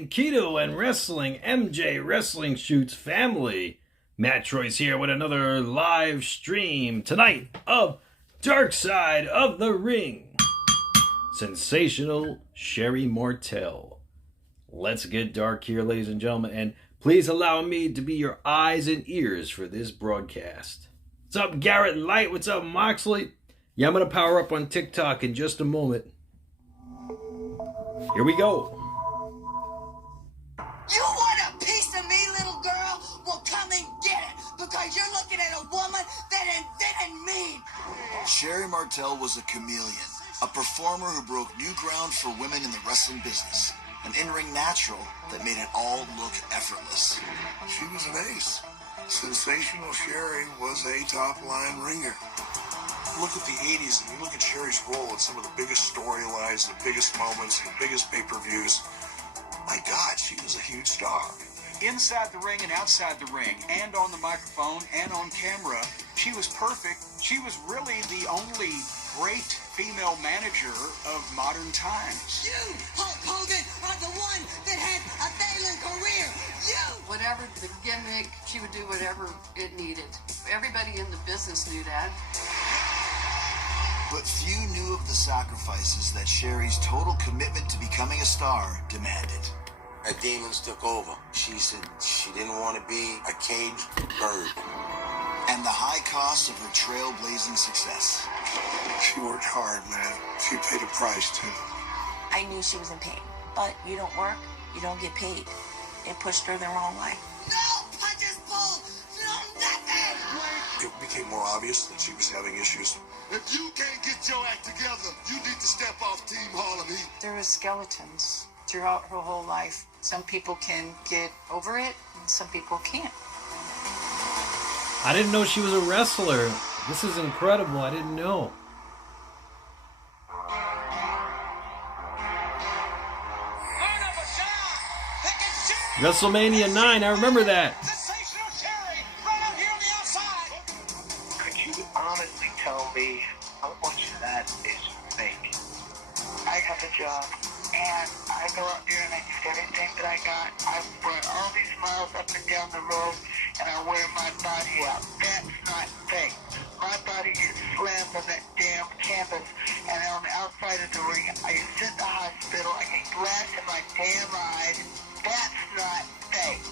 morning, Keto and Wrestling, MJ Wrestling Shoots family. MATTROISE here with another live stream tonight of Dark Side of the Ring. Sensational Sherri Martel. Let's get dark here, ladies and gentlemen, and please allow me to be your eyes and ears for this broadcast. What's up, Garrett Light? What's up, Moxley? Yeah, I'm going to power up on TikTok in just a moment. Here we go. You want a piece of me, little girl? Well, come and get it, because you're looking at a woman that invented me. Sherri Martel was a chameleon, a performer who broke new ground for women in the wrestling business, an in-ring natural that made it all look effortless. She was an ace. Sensational Sherri was a top-line ringer. Look at the 80s, and you look at Sherri's role in some of the biggest storylines, the biggest moments, the biggest pay-per-views. My God, she was a huge star. Inside the ring and outside the ring, and on the microphone and on camera, she was perfect. She was really the only great female manager of modern times. You, Hulk Hogan, are the one that had a failing career. You! Whatever the gimmick, she would do whatever it needed. Everybody in the business knew that. But few knew of the sacrifices that Sherri's total commitment to becoming a star demanded. Her demons took over. She said she didn't want to be a caged bird. And the high cost of her trailblazing success. She worked hard, man. She paid a price, too. I knew she was in pain, but you don't work, you don't get paid. It pushed her the wrong way. No punches pulled, no nothing! It became more obvious that she was having issues. If you can't get your act together, you need to step off Team Harlem Heat. There were skeletons throughout her whole life. Some people can get over it, and some people can't. I didn't know she was a wrestler. This is incredible. I didn't know. WrestleMania 9, I remember that. Sensational Sherri, right out here on the outside. Could you honestly tell me how much of that is fake? I got the job, and I go out there and I use everything that I got. I run all these miles up and down the road, and I wear my body out. That's not fake. My body is slammed on that damn canvas, and on the outside of the ring, I sit in the hospital, I get glass in my damn eyes. That's not fake.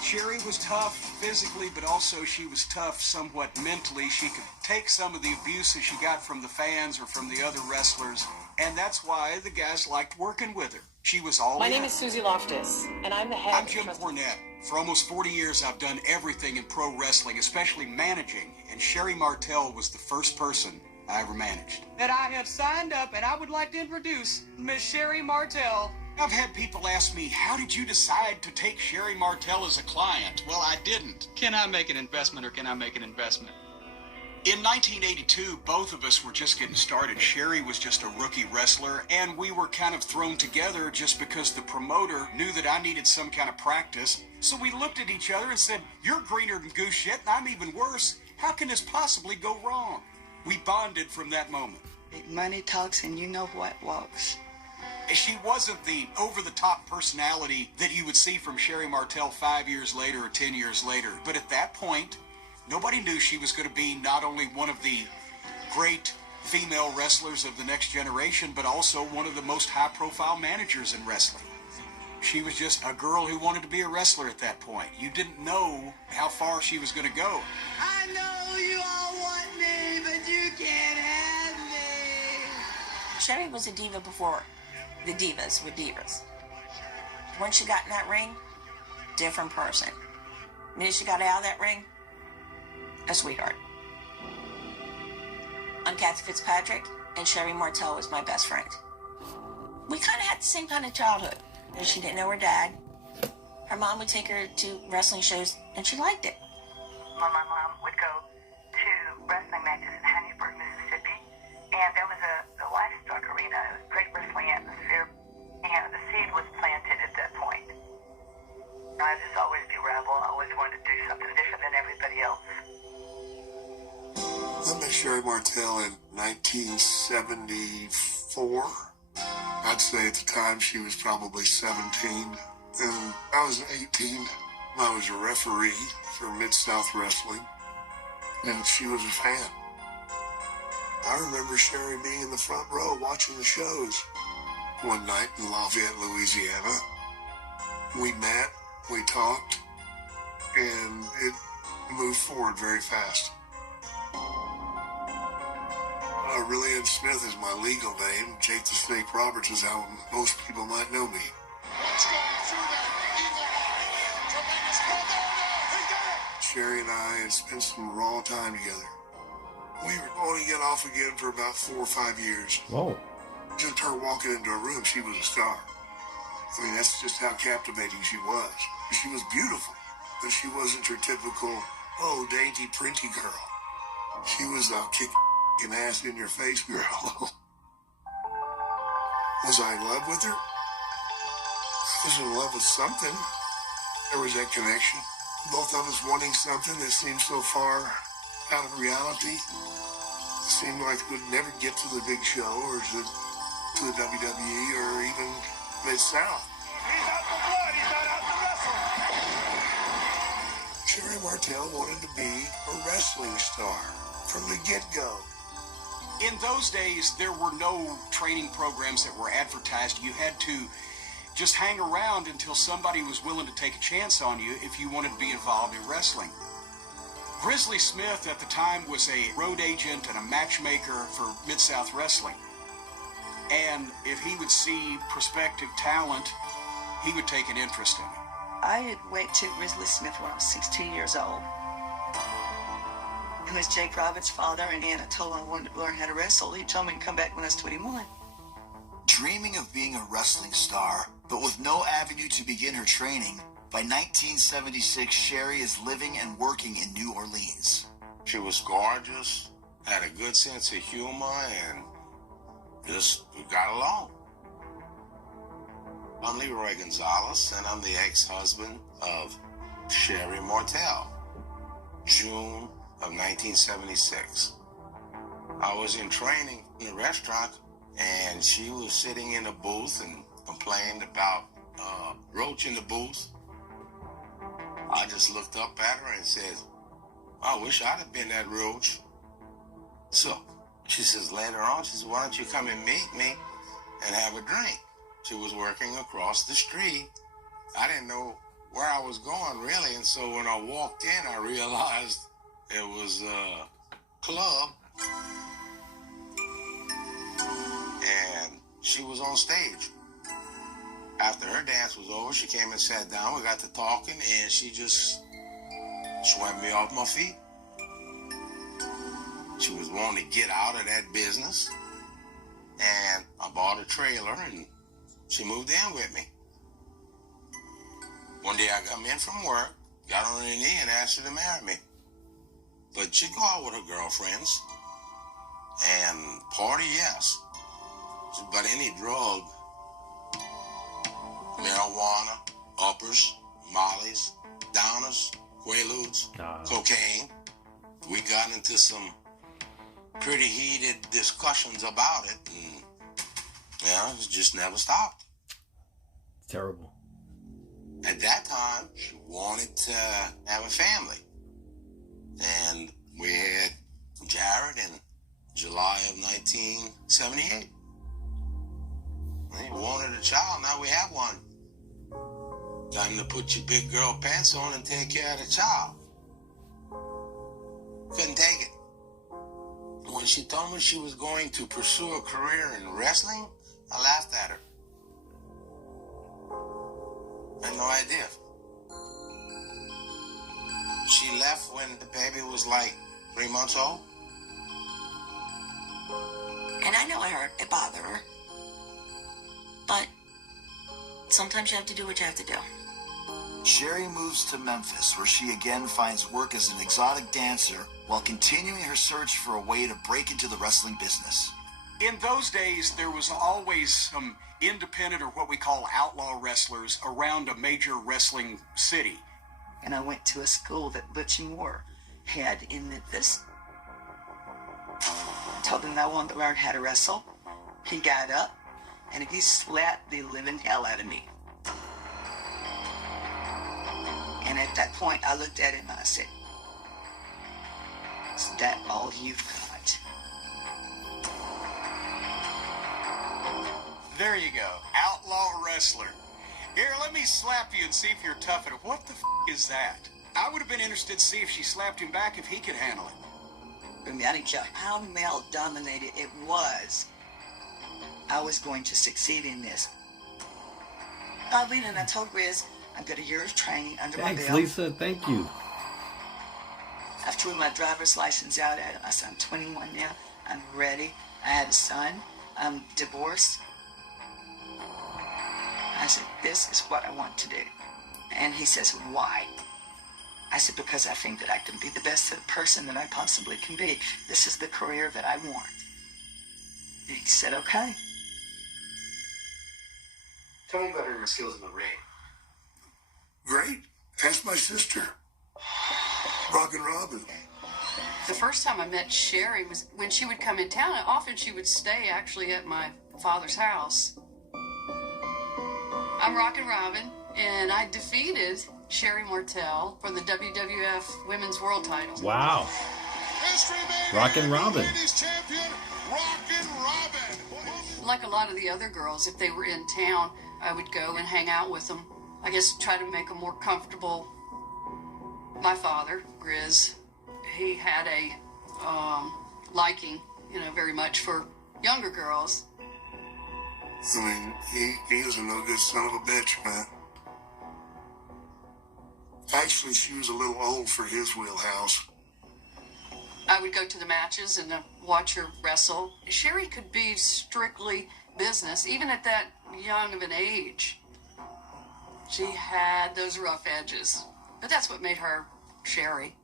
Sherri was tough physically, but also she was tough somewhat mentally. She could take some of the abuse that she got from the fans or from the other wrestlers, and that's why the guys liked working with her. She was all My in. name is Susie Loftus, and I'm the head I'm of Jim Cornette. For almost 40 years, I've done everything in pro wrestling, especially managing, and Sherri Martel was the first person I ever managed. That I have signed up, and I would like to introduce Miss Sherri Martel. I've had people ask me, how did you decide to take Sherri Martel as a client? Well, I didn't. Can I make an investment, or can I make an investment? In 1982, both of us were just getting started. Sherri was just a rookie wrestler, and we were kind of thrown together just because the promoter knew that I needed some kind of practice. So we looked at each other and said, you're greener than goose shit, and I'm even worse. How can this possibly go wrong? We bonded from that moment. Money talks, and you know what walks. She wasn't the over-the-top personality that you would see from Sherri Martel 5 years later or 10 years later. But at that point, nobody knew she was going to be not only one of the great female wrestlers of the next generation, but also one of the most high-profile managers in wrestling. She was just a girl who wanted to be a wrestler at that point. You didn't know how far she was going to go. I know you all want me, but you can't have me. Sherri was a diva before the divas were divas. When she got in that ring, different person. The minute she got out of that ring, a sweetheart. I'm Kathy Fitzpatrick, and Sherri Martel was my best friend. We kind of had the same kind of childhood. She didn't know her dad. Her mom would take her to wrestling shows, and she liked it. My mom would go to wrestling matches in Hattiesburg, Mississippi, and there was a livestock arena. It was a great wrestling atmosphere, and the seed was planted at that point. I just always be rebel. I always wanted to do something different than everybody else. I met Sherri Martel in 1974. I'd say at the time she was probably 17. And I was 18. I was a referee for Mid-South Wrestling, and she was a fan. I remember Sherri being in the front row watching the shows one night in Lafayette, Louisiana. We met, we talked, and it moved forward very fast. Rillian Smith is my legal name. Jake the Snake Roberts is how most people might know me. Sherri and I had spent some raw time together. We were going to get off again for about 4 or 5 years. Whoa. Just her walking into a room, she was a star. I mean, that's just how captivating she was. She was beautiful, but she wasn't your typical, oh, dainty, pretty girl. She was a kick-ass ass in your face girl. Was I in love with her? I was in love with something. There was that connection. Both of us wanting something that seemed so far out of reality. It seemed like we'd never get to the big show or to the WWE or even Mid-South. He's out for blood. He's not out to wrestle. Sherri Martel wanted to be a wrestling star from the get-go. In those days, there were no training programs that were advertised. You had to just hang around until somebody was willing to take a chance on you if you wanted to be involved in wrestling. Grizzly Smith at the time was a road agent and a matchmaker for Mid-South Wrestling. And if he would see prospective talent, he would take an interest in it. I had went to Grizzly Smith when I was 16 years old. It was Jake Roberts' father, and Anna told him I wanted to learn how to wrestle. He told me to come back when I was 21. Dreaming of being a wrestling star, but with no avenue to begin her training, by 1976, Sherri is living and working in New Orleans. She was gorgeous, had a good sense of humor, and just we got along. I'm Leroy Gonzalez, and I'm the ex-husband of Sherri Martel. June of 1976. I was in training in a restaurant, and she was sitting in a booth and complained about a roach in the booth. I just looked up at her and said, I wish I'd have been that roach. So she says later on, she says, why don't you come and meet me and have a drink? She was working across the street. I didn't know where I was going really, and so when I walked in, I realized it was a club, and she was on stage. After her dance was over, she came and sat down. We got to talking, and she just swept me off my feet. She was wanting to get out of that business, and I bought a trailer, and she moved in with me. One day I come in from work, got on her knee, and asked her to marry me. But she'd go out with her girlfriends and party, yes. But any drug, marijuana, uppers, mollies, downers, quaaludes, cocaine. We got into some pretty heated discussions about it, and it just never stopped. It's terrible. At that time, she wanted to have a family. And we had Jared in July of 1978. We wanted a child, now we have one. Time to put your big girl pants on and take care of the child. Couldn't take it. When she told me she was going to pursue a career in wrestling, I laughed at her. I had no idea. She left when the baby was like 3 months old. And I know it hurt, it bothered her. But sometimes you have to do what you have to do. Sherri moves to Memphis, where she again finds work as an exotic dancer while continuing her search for a way to break into the wrestling business. In those days, there was always some independent or what we call outlaw wrestlers around a major wrestling city. And I went to a school that Butch and Moore had in Memphis. Told him I wanted to learn how to wrestle. He got up, and he slapped the living hell out of me. at that point, I looked at him and I said, "Is that all you've got?" There you go. Outlaw wrestler. Here, let me slap you and see if you're tough enough. What the is that? I would have been interested to see if she slapped him back if he could handle it. I mean, I didn't care how male-dominated it was. I was going to succeed in this. I went and I told Riz, I've got a year of training under my Thanks, belt. Lisa. Thank you. I've threw my driver's license out at him. I said, I'm 21 now. I'm ready. I had a son. I'm divorced. I said, this is what I want to do. And he says, why? I said, because I think that I can be the best person that I possibly can be. This is the career that I want. He said, okay. Tell me about her skills in the ring. Great. Ask my sister. Rockin' Robin. The first time I met Sherri was when she would come in town. Often she would stay actually at my father's house. I'm Rockin' Robin, and I defeated Sherri Martel for the WWF Women's World title. Wow. Rockin' Robin. Like a lot of the other girls, if they were in town, I would go and hang out with them. I guess try to make them more comfortable. My father, Grizz, he had a liking, very much for younger girls. I mean, he was a no good son of a bitch, man. Actually, she was a little old for his wheelhouse. I would go to the matches and watch her wrestle. Sherri could be strictly business, even at that young of an age. She had those rough edges, but that's what made her Sherri.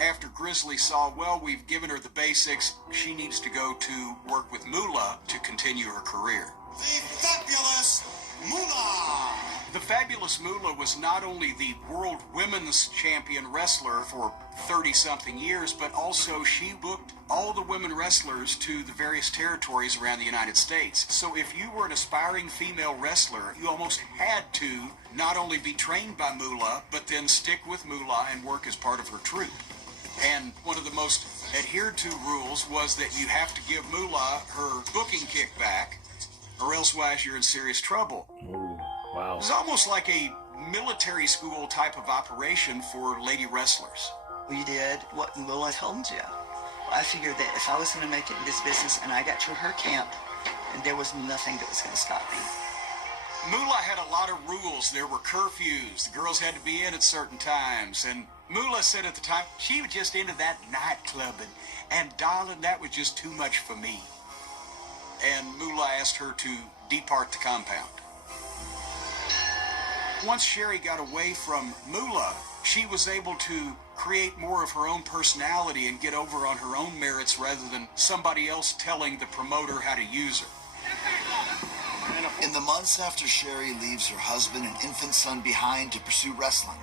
After Grizzly saw, well, we've given her the basics, she needs to go to work with Moola to continue her career. The fabulous Moola! The fabulous Moola was not only the world women's champion wrestler for 30-something years, but also she booked all the women wrestlers to the various territories around the United States. So if you were an aspiring female wrestler, you almost had to not only be trained by Moola, but then stick with Moola and work as part of her troupe. And one of the most adhered to rules was that you have to give Moola her booking kickback, or elsewise you're in serious trouble. Ooh, wow. It was almost like a military school type of operation for lady wrestlers. We did what Moola told you. I figured that if I was going to make it in this business and I got to her camp, and there was nothing that was going to stop me. Moola had a lot of rules. There were curfews. The girls had to be in at certain times. And Moola said at the time, she was just into that nightclubbing. And darling, that was just too much for me. And Moola asked her to depart the compound. Once Sherri got away from Moola, she was able to create more of her own personality and get over on her own merits rather than somebody else telling the promoter how to use her. In the months after Sherri leaves her husband and infant son behind to pursue wrestling,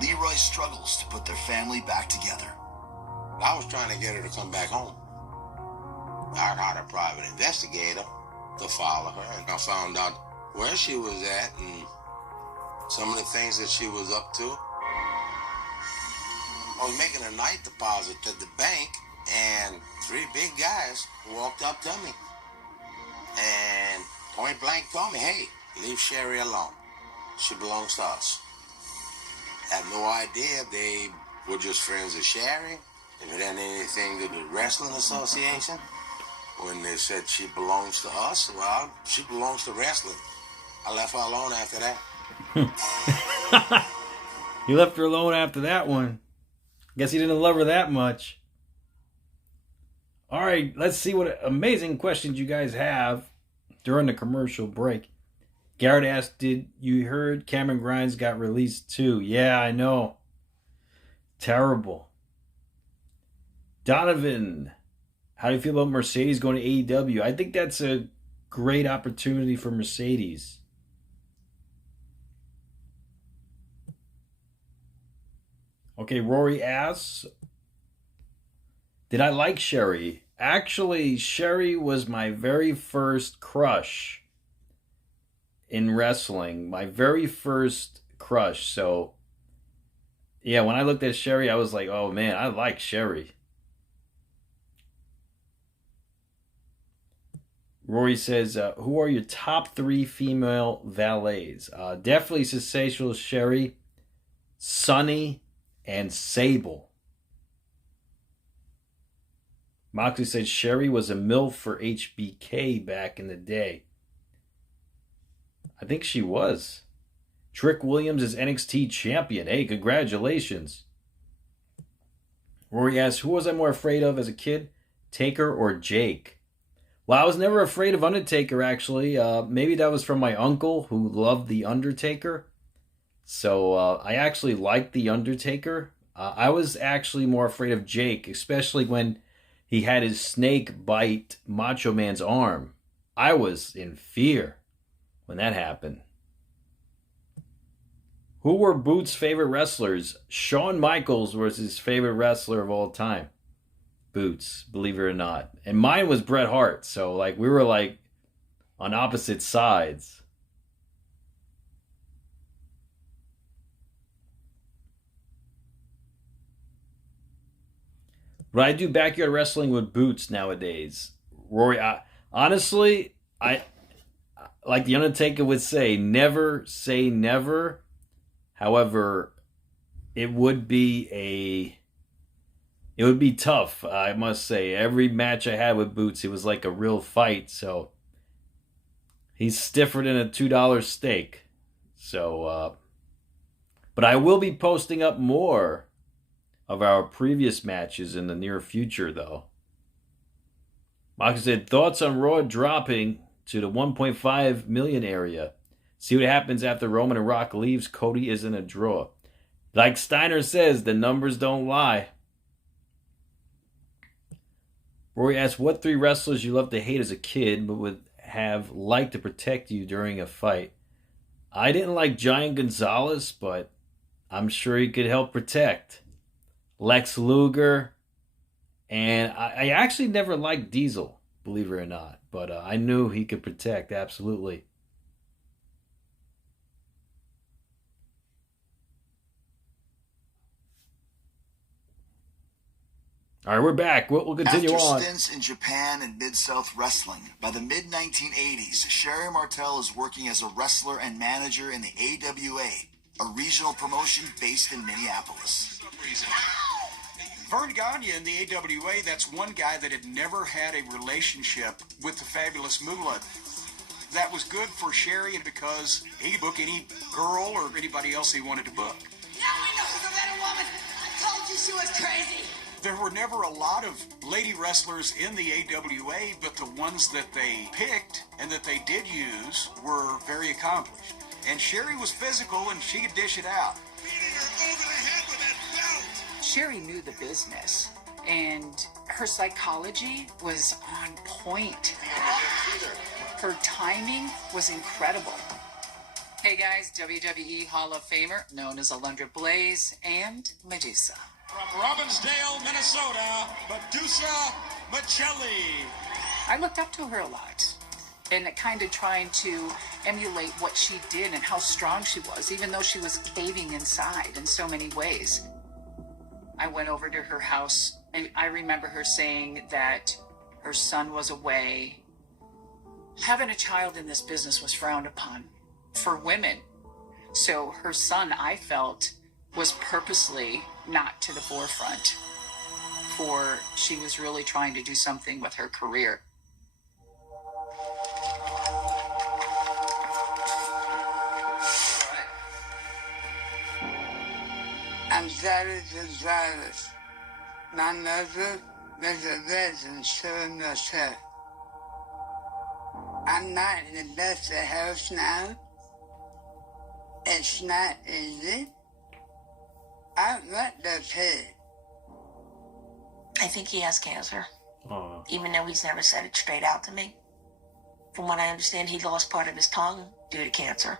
Leroy struggles to put their family back together. I was trying to get her to come back home. I hired a private investigator to follow her, and I found out where she was at and some of the things that she was up to. I was making a night deposit to the bank, and 3 big guys walked up to me and point blank told me, hey, leave Sherri alone. She belongs to us. I had no idea they were just friends of Sherri. If it had anything to do with the Wrestling Association. When they said she belongs to us, well, she belongs to wrestling. I left her alone after that. You left her alone after that one. Guess you didn't love her that much. All right, let's see what amazing questions you guys have during the commercial break. Garrett asked, did you heard Cameron Grimes got released too? Yeah, I know. Terrible. Donovan, how do you feel about Mercedes going to AEW? I think that's a great opportunity for Mercedes. Okay, Rory asks, did I like Sherri? Actually, Sherri was my very first crush in wrestling. My very first crush. So Yeah, when I looked at Sherri, I was like, oh man, I like Sherri. Rory says, who are your top 3 female valets? Definitely Sensational Sherri, Sunny, and Sable. Moxley said Sherri was a MILF for HBK back in the day. I think she was. Trick Williams is NXT champion. Hey, congratulations. Rory asks, who was I more afraid of as a kid? Taker or Jake? Well, I was never afraid of Undertaker, actually. Maybe that was from my uncle who loved The Undertaker. So I actually liked The Undertaker. I was actually more afraid of Jake, especially when he had his snake bite Macho Man's arm. I was in fear when that happened. Who were Boots' favorite wrestlers? Shawn Michaels was his favorite wrestler of all time. Boots, believe it or not. And mine was Bret Hart, so like we were like on opposite sides. But I do backyard wrestling with Boots nowadays. Rory, honestly, I like The Undertaker would say, never say never. However, it would be tough, I must say. Every match I had with Boots, it was like a real fight. So he's stiffer than a $2 steak. So, but I will be posting up more of our previous matches in the near future, though. Marcus said, thoughts on Raw dropping to the 1.5 million area. See what happens after Roman and Rock leaves. Cody is in a draw. Like Steiner says, the numbers don't lie. Rory asks, what 3 wrestlers you loved to hate as a kid but would have liked to protect you during a fight? I didn't like Giant Gonzalez, but I'm sure he could help protect. Lex Luger. And I actually never liked Diesel, believe it or not. But I knew he could protect, absolutely. All right, we're back. We'll continue After on. stints in Japan and Mid-South Wrestling, by the mid-1980s, Sherri Martel is working as a wrestler and manager in the AWA, a regional promotion based in Minneapolis. Vern Gagne in the AWA, that's one guy that had never had a relationship with the fabulous Moola. That was good for Sherri because he could book any girl or anybody else he wanted to book. Now we know who's a better woman. I told you she was crazy. There were never a lot of lady wrestlers in the AWA, but the ones that they picked and that they did use were very accomplished. And Sherri was physical and she could dish it out. Sherri knew the business, and her psychology was on point. Her timing was incredible. Hey guys, WWE Hall of Famer, known as Alundra Blaze and Medusa. From Robbinsdale, Minnesota, Medusa Michelli. I looked up to her a lot, and kind of trying to emulate what she did and how strong she was, even though she was caving inside in so many ways. I went over to her house, and I remember her saying that her son was away. Having a child in this business was frowned upon for women. So her son, I felt, was purposely not to the forefront, for she was really trying to do something with her career. I'm sorry to Cyrus. My mother was a legend showing myself. I'm not in the best of health now. It's not easy. I want the pay. I think he has cancer. Oh. Even though he's never said it straight out to me. From what I understand, he lost part of his tongue due to cancer.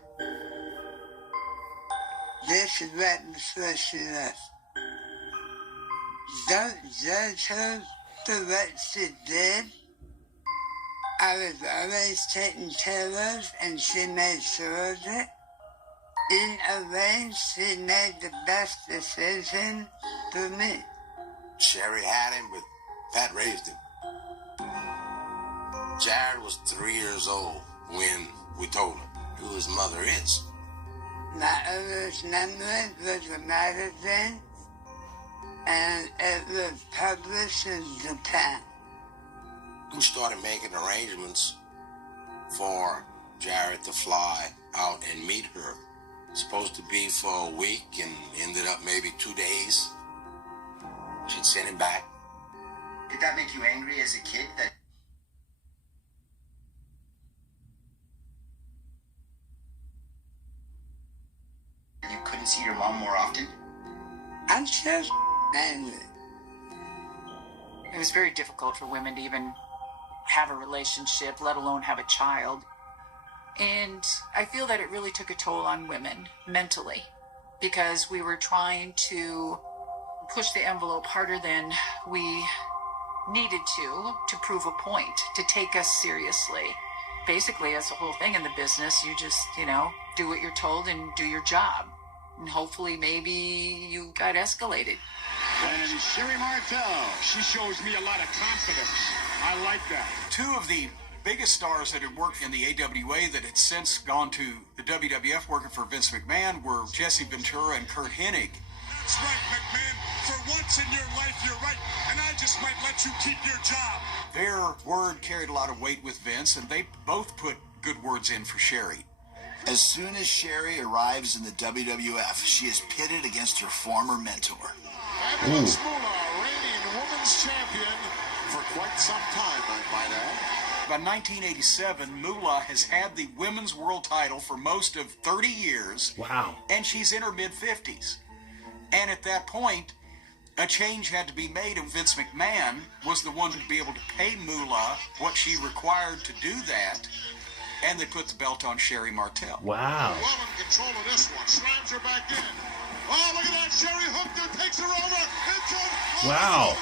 This is what before she left. Don't judge her for what she did. I was always taken care of, and she made sure of it. In a way, she made the best decision for me. Sherri had him, but Pat raised him. Jared was 3 years old when we told him who his mother is. My oldest memory was a magazine, and it was published in Japan. We started making arrangements for Jared to fly out and meet her. Supposed to be for a week and ended up maybe 2 days. She'd send him back. Did that make you angry as a kid that you couldn't see your mom more often? I'm just angry. It was very difficult for women to even have a relationship, let alone have a child. And I feel that it really took a toll on women mentally, because we were trying to push the envelope harder than we needed to prove a point, to take us seriously. Basically, that's the whole thing in the business. You just, do what you're told and do your job. And hopefully maybe you got escalated. And Sherri Martel, she shows me a lot of confidence. I like that. Two of the biggest stars that had worked in the AWA that had since gone to the WWF working for Vince McMahon were Jesse Ventura and Curt Hennig. That's right, McMahon. For once in your life, you're right. And I just might let you keep your job. Their word carried a lot of weight with Vince, and they both put good words in for Sherri. As soon as Sherri arrives in the WWF, she is pitted against her former mentor. Fabulous Moola, reigning women's champion for quite some time, I might add. By 1987, Moola has had the women's world title for most of 30 years. Wow. And she's in her mid-50s. And at that point, a change had to be made, and Vince McMahon was the one to be able to pay Moola what she required to do that. And they put the belt on Sherri Martel. Wow. Well in control of this one. Slams her back in. Oh, look at that. Sherri hooked her, takes her over. It's on. Wow.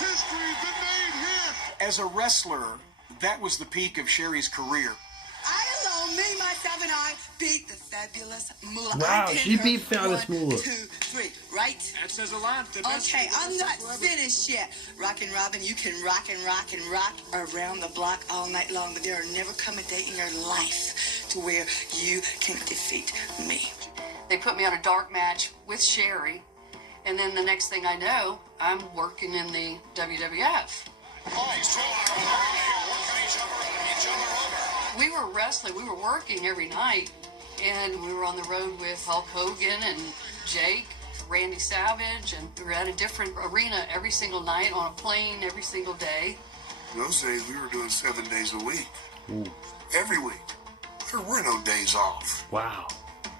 History's been made here. As a wrestler, that was the peak of Sherri's career. I alone, me, myself, and I beat the fabulous Moola. Wow, she beat Fabulous Moola. 1, 2, 3, right? That says a lot. Okay, I'm not finished yet. Rockin' Robin, you can rock and rock and rock around the block all night long, but there will never come a day in your life to where you can defeat me. They put me on a dark match with Sherri, and then the next thing I know, I'm working in the WWF. We were wrestling, we were working every night, and we were on the road with Hulk Hogan and Jake, Randy Savage, and we were at a different arena every single night, on a plane every single day. In those days, we were doing 7 days a week. Ooh. Every week. There were no days off. Wow.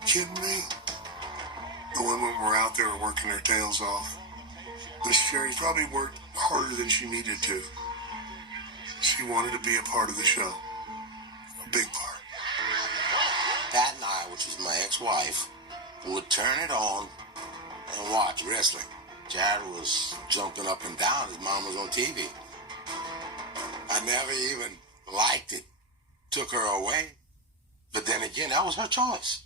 Kidding me? The women were out there working their tails off. Miss Sherri probably worked harder than she needed to. She wanted to be a part of the show. A big part. Pat and I, which was my ex-wife, would turn it on and watch wrestling. Jared was jumping up and down. His mom was on TV. I never even liked it. Took her away. But then again, that was her choice.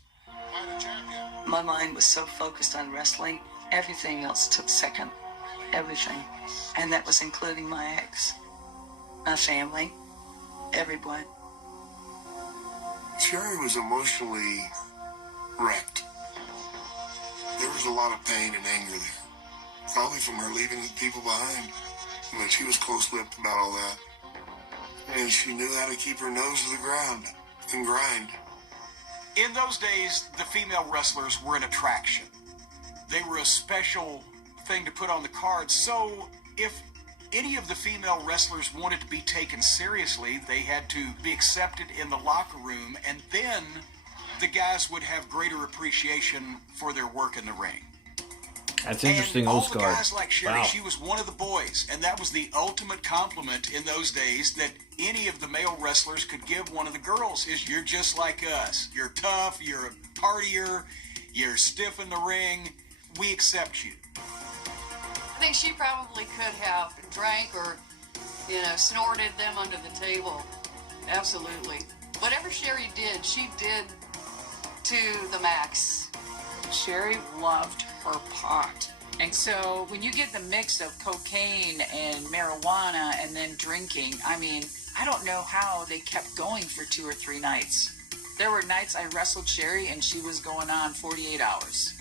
My mind was so focused on wrestling, everything else took second. Everything. And that was including my ex, my family, everyone. Sherri was emotionally wrecked. There was a lot of pain and anger there. Probably from her leaving people behind. I mean, she was close-lipped about all that. And she knew how to keep her nose to the ground and grind. In those days, the female wrestlers were an attraction. They were a special thing to put on the card. So if any of the female wrestlers wanted to be taken seriously, they had to be accepted in the locker room, and then the guys would have greater appreciation for their work in the ring. That's interesting, and all old the guard. guys like Sherri, Wow. she was one of the boys, and that was the ultimate compliment in those days that any of the male wrestlers could give one of the girls is, you're just like us. You're tough, you're a partier, you're stiff in the ring, we accept you. I think she probably could have drank or, snorted them under the table. Absolutely. Whatever Sherri did, she did to the max. Sherri loved her pot. And so when you get the mix of cocaine and marijuana and then drinking, I mean, I don't know how they kept going for 2 or 3 nights. There were nights I wrestled Sherri and she was going on 48 hours.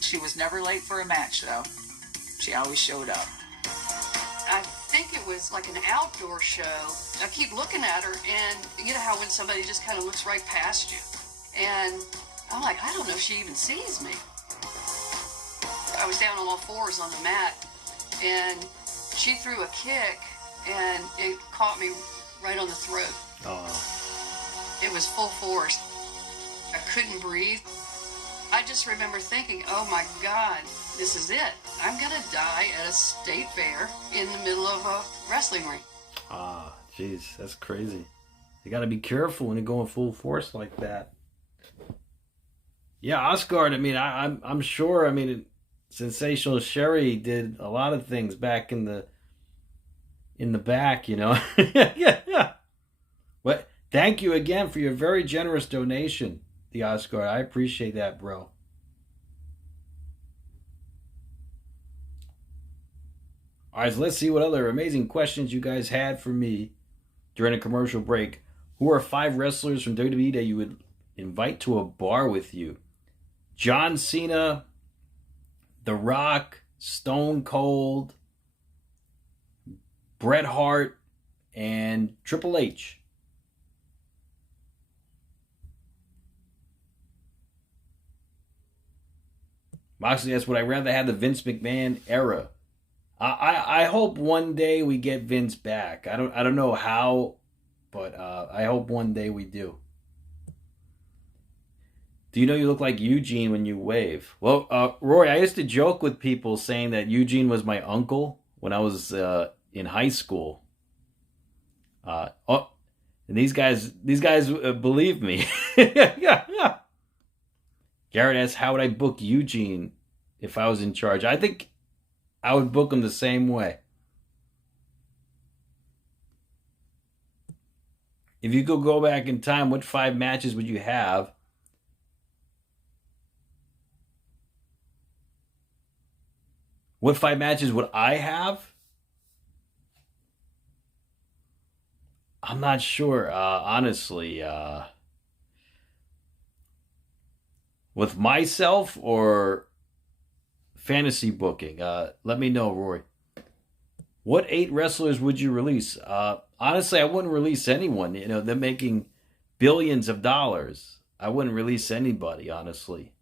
She was never late for a match, though. She always showed up. I think it was like an outdoor show. I keep looking at her, and you know how when somebody just kind of looks right past you. And I'm like, I don't know if she even sees me. I was down on all fours on the mat, and she threw a kick, and it caught me right on the throat. Oh. It was full force. I couldn't breathe. I just remember thinking, oh my God, this is it. I'm gonna die at a state fair in the middle of a wrestling ring. Ah, jeez, that's crazy. You gotta be careful when you're going full force like that. Yeah, Oscar, I mean, I'm sure, I mean, Sensational Sherri did a lot of things back in the back, you know. Yeah. But thank you again for your very generous donation, the Oscar. I appreciate that, bro. All right, so let's see what other amazing questions you guys had for me during a commercial break. Who are 5 wrestlers from WWE that you would invite to a bar with you? John Cena, The Rock, Stone Cold, Bret Hart, and Triple H. Moxley, that's what I'd rather have, the Vince McMahon era. I hope one day we get Vince back. I don't know how, but I hope one day we do. Do you know you look like Eugene when you wave? Well, Roy, I used to joke with people saying that Eugene was my uncle when I was in high school. And these guys believe me. Yeah. Garrett asks, how would I book Eugene if I was in charge? I think I would book him the same way. If you could go back in time, what 5 matches would you have? What 5 matches would I have? I'm not sure, honestly. With myself or fantasy booking? Let me know, Roy. What 8 wrestlers would you release? Honestly, I wouldn't release anyone. You know, they're making billions of dollars. I wouldn't release anybody, honestly.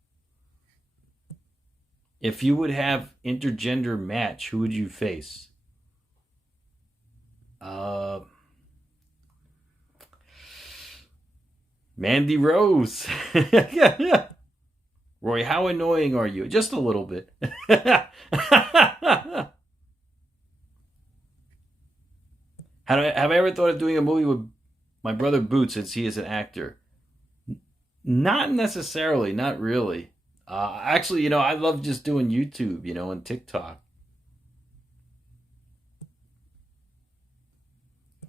If you would have intergender match, who would you face? Mandy Rose. Yeah. Roy, how annoying are you? Just a little bit. Have I ever thought of doing a movie with my brother Boots since he is an actor? Not necessarily, not really. Actually, you know, I love just doing YouTube, you know, and TikTok.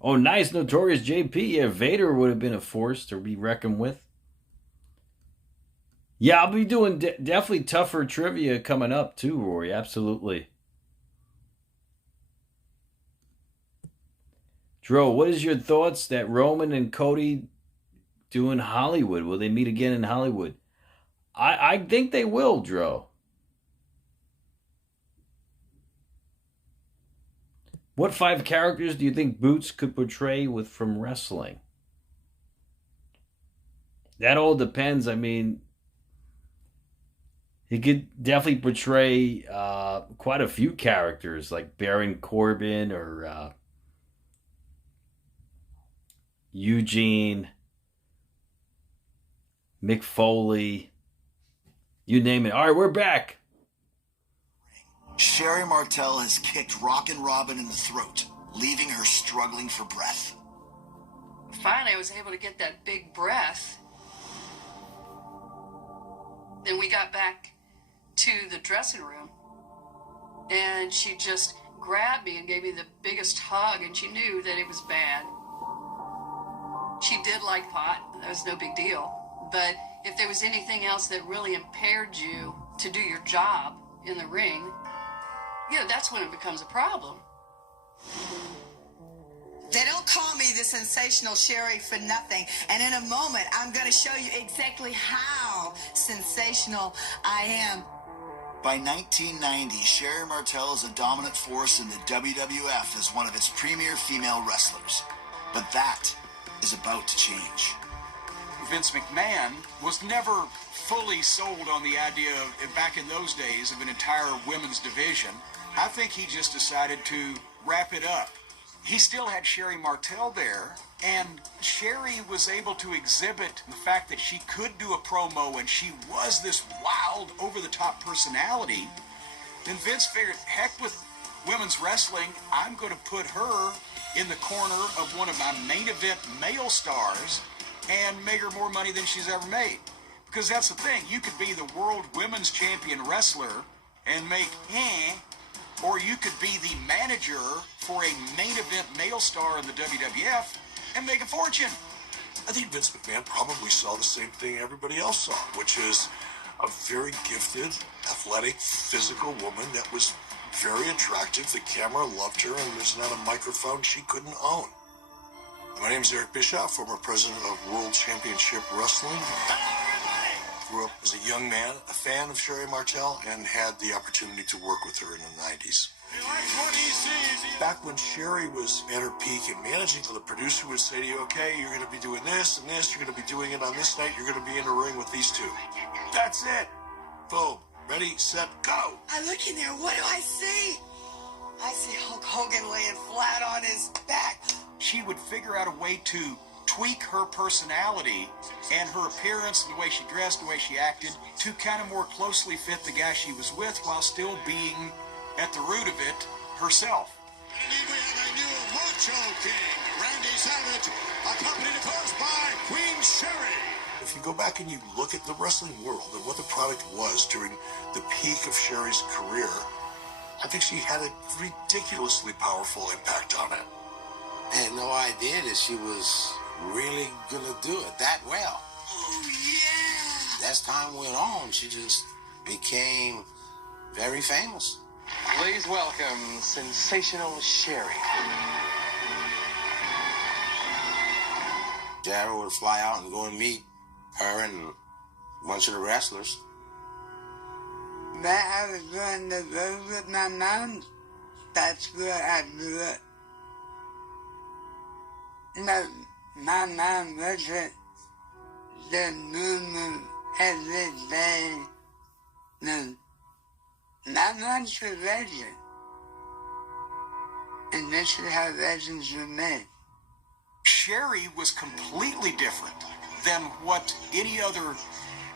Oh, nice, Notorious JP. Yeah, Vader would have been a force to be reckoned with. Yeah, I'll be doing definitely tougher trivia coming up too, Rory. Absolutely. Dro, what is your thoughts that Roman and Cody do in Hollywood? Will they meet again in Hollywood? I think they will, Dro. What 5 characters do you think Boots could portray from wrestling? That all depends. I mean, he could definitely portray quite a few characters like Baron Corbin or Eugene, Mick Foley, you name it. All right, we're back. Sherri Martel has kicked Rockin' Robin in the throat, leaving her struggling for breath. Finally, I was able to get that big breath. Then we got back to the dressing room, and she just grabbed me and gave me the biggest hug, and she knew that it was bad. She did like pot. That was no big deal. But If there was anything else that really impaired you to do your job in the ring, yeah, that's when it becomes a problem. They don't call me the Sensational Sherri for nothing. And in a moment, I'm going to show you exactly how sensational I am. By 1990, Sherri Martel is a dominant force in the WWF as one of its premier female wrestlers. But that is about to change. Vince McMahon was never fully sold on the idea of, back in those days, of an entire women's division. I think he just decided to wrap it up. He still had Sherri Martel there, and Sherri was able to exhibit the fact that she could do a promo and she was this wild, over-the-top personality. Then Vince figured, heck with women's wrestling, I'm going to put her in the corner of one of my main event male stars and make her more money than she's ever made. Because that's the thing, you could be the world women's champion wrestler and make or you could be the manager for a main event male star in the WWF and make a fortune. I think Vince McMahon probably saw the same thing everybody else saw, which is a very gifted, athletic, physical woman that was very attractive. The camera loved her, and there's not a microphone she couldn't own. My name is Eric Bischoff, former president of World Championship Wrestling. Grew up as a young man, a fan of Sherri Martel, and had the opportunity to work with her in the 90s. Back when Sherri was at her peak and managing, the producer would say to you, okay, you're going to be doing this and this, you're going to be doing it on this night, you're going to be in the ring with these two. That's it. Boom. Ready, set, go. I look in there, what do I see? I see Hulk Hogan laying flat on his back. She would figure out a way to tweak her personality and her appearance, the way she dressed, the way she acted, to kind of more closely fit the guy she was with while still being, at the root of it, herself. Indeed, we have a new Macho King, Randy Savage, accompanied, of course, by Queen Sherri. If you go back and you look at the wrestling world and what the product was during the peak of Sherri's career, I think she had a ridiculously powerful impact on it. I had no idea that she was really gonna do it that well. Oh, yeah! As time went on, she just became very famous. Please welcome Sensational Sherri. Jared would fly out and go and meet her and a bunch of the wrestlers. That I was going to go with my mom, that's where I grew up. No, my mom wasn't the movement every day. No. My mom's a legend. And this is how legends are made. Sherri was completely different than what any other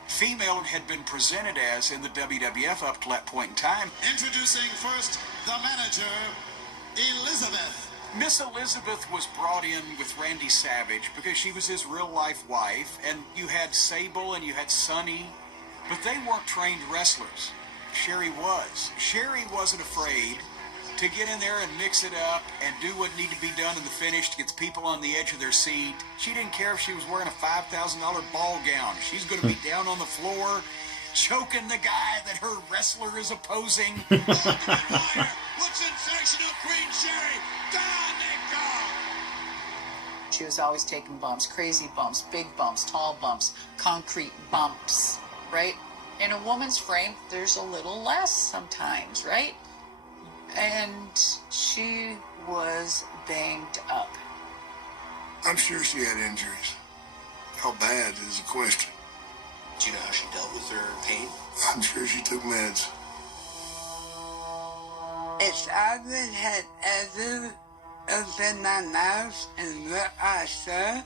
female had been presented as in the WWF up to that point in time. Introducing first the manager, Elizabeth. Miss Elizabeth was brought in with Randy Savage because she was his real-life wife, and you had Sable and you had Sunny, but they weren't trained wrestlers. Sherri was. Sherri wasn't afraid to get in there and mix it up and do what needed to be done in the finish to get the people on the edge of their seat. She didn't care if she was wearing a $5,000 ball gown. She's going to be down on the floor, choking the guy that her wrestler is opposing. With sensational Queen Sherri, down they go! She was always taking bumps, crazy bumps, big bumps, tall bumps, concrete bumps, right? In a woman's frame, there's a little less sometimes, right? And she was banged up. I'm sure she had injuries. How bad is a question. Do you know how she dealt with her pain? I'm sure she took meds. If I would have ever opened my mouth and what I saw,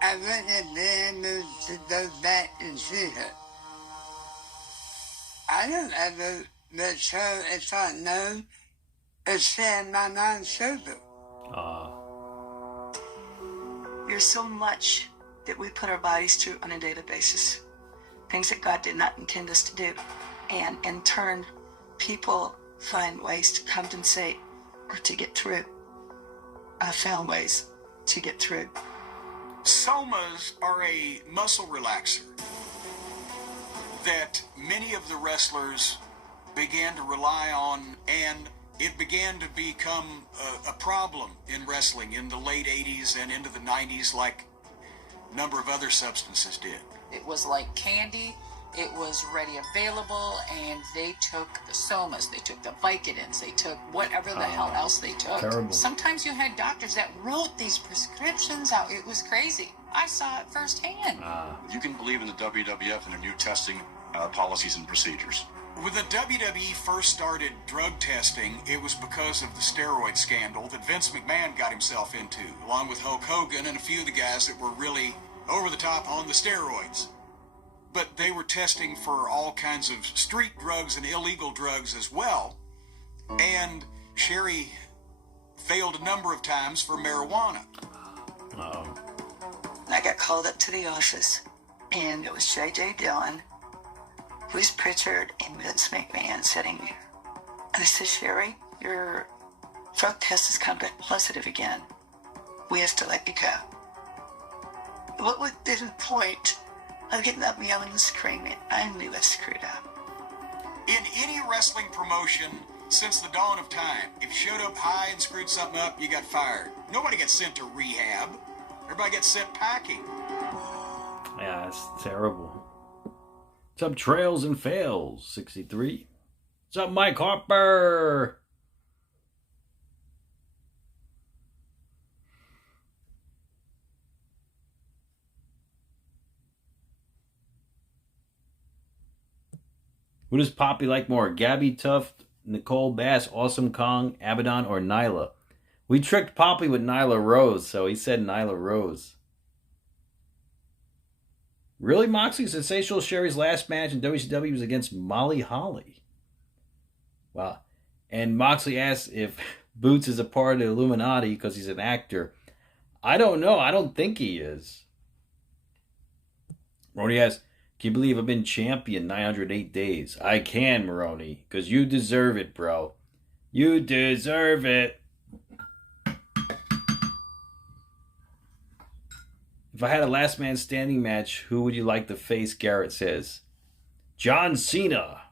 I wouldn't have been able to go back and see her. I don't ever wish her if I know it's saying my mom's sober. There's so much that we put our bodies through on a daily basis. Things that God did not intend us to do. And in turn, people find ways to compensate or to get through. I found ways to get through. Somas are a muscle relaxer. that many of the wrestlers began to rely on, and it began to become a problem in wrestling in the late 80s and into the 90s, like a number of other substances did. It was like candy. It was ready available, and they took the somas, they took the Vicodins, they took whatever the hell else they took. Terrible. Sometimes you had doctors that wrote these prescriptions out. It was crazy. I saw it firsthand. You can believe in the WWF and their new testing policies and procedures. When the WWE first started drug testing, it was because of the steroid scandal that Vince McMahon got himself into, along with Hulk Hogan and a few of the guys that were really over the top on the steroids. But they were testing for all kinds of street drugs and illegal drugs as well. And Sherri failed a number of times for marijuana. I got called up to the office, and it was J.J. Dillon, Bruce Pritchard, and Vince McMahon sitting there. And they said, Sherri, your drug test has come back positive again. We have to let you go. What would be the point of getting up yelling and screaming? I knew I screwed up. In any wrestling promotion since the dawn of time, if you showed up high and screwed something up, you got fired. Nobody gets sent to rehab. Everybody gets sent packing. Yeah, it's terrible. What's up, Trails and Fails? 63. What's up, Mike Harper? Who does Poppy like more? Gabby Tuft, Nicole Bass, Awesome Kong, Abaddon, or Nyla? We tricked Poppy with Nyla Rose, so he said Nyla Rose. Really, Moxley? Sensational Sherri's last match in WCW was against Molly Holly. Wow. And Moxley asked if Boots is a part of the Illuminati because he's an actor. I don't know. I don't think he is. Maroni asks, can you believe I've been champion 908 days? I can, Maroni, because you deserve it, bro. You deserve it. If I had a last man standing match, who would you like to face? Garrett says. John Cena.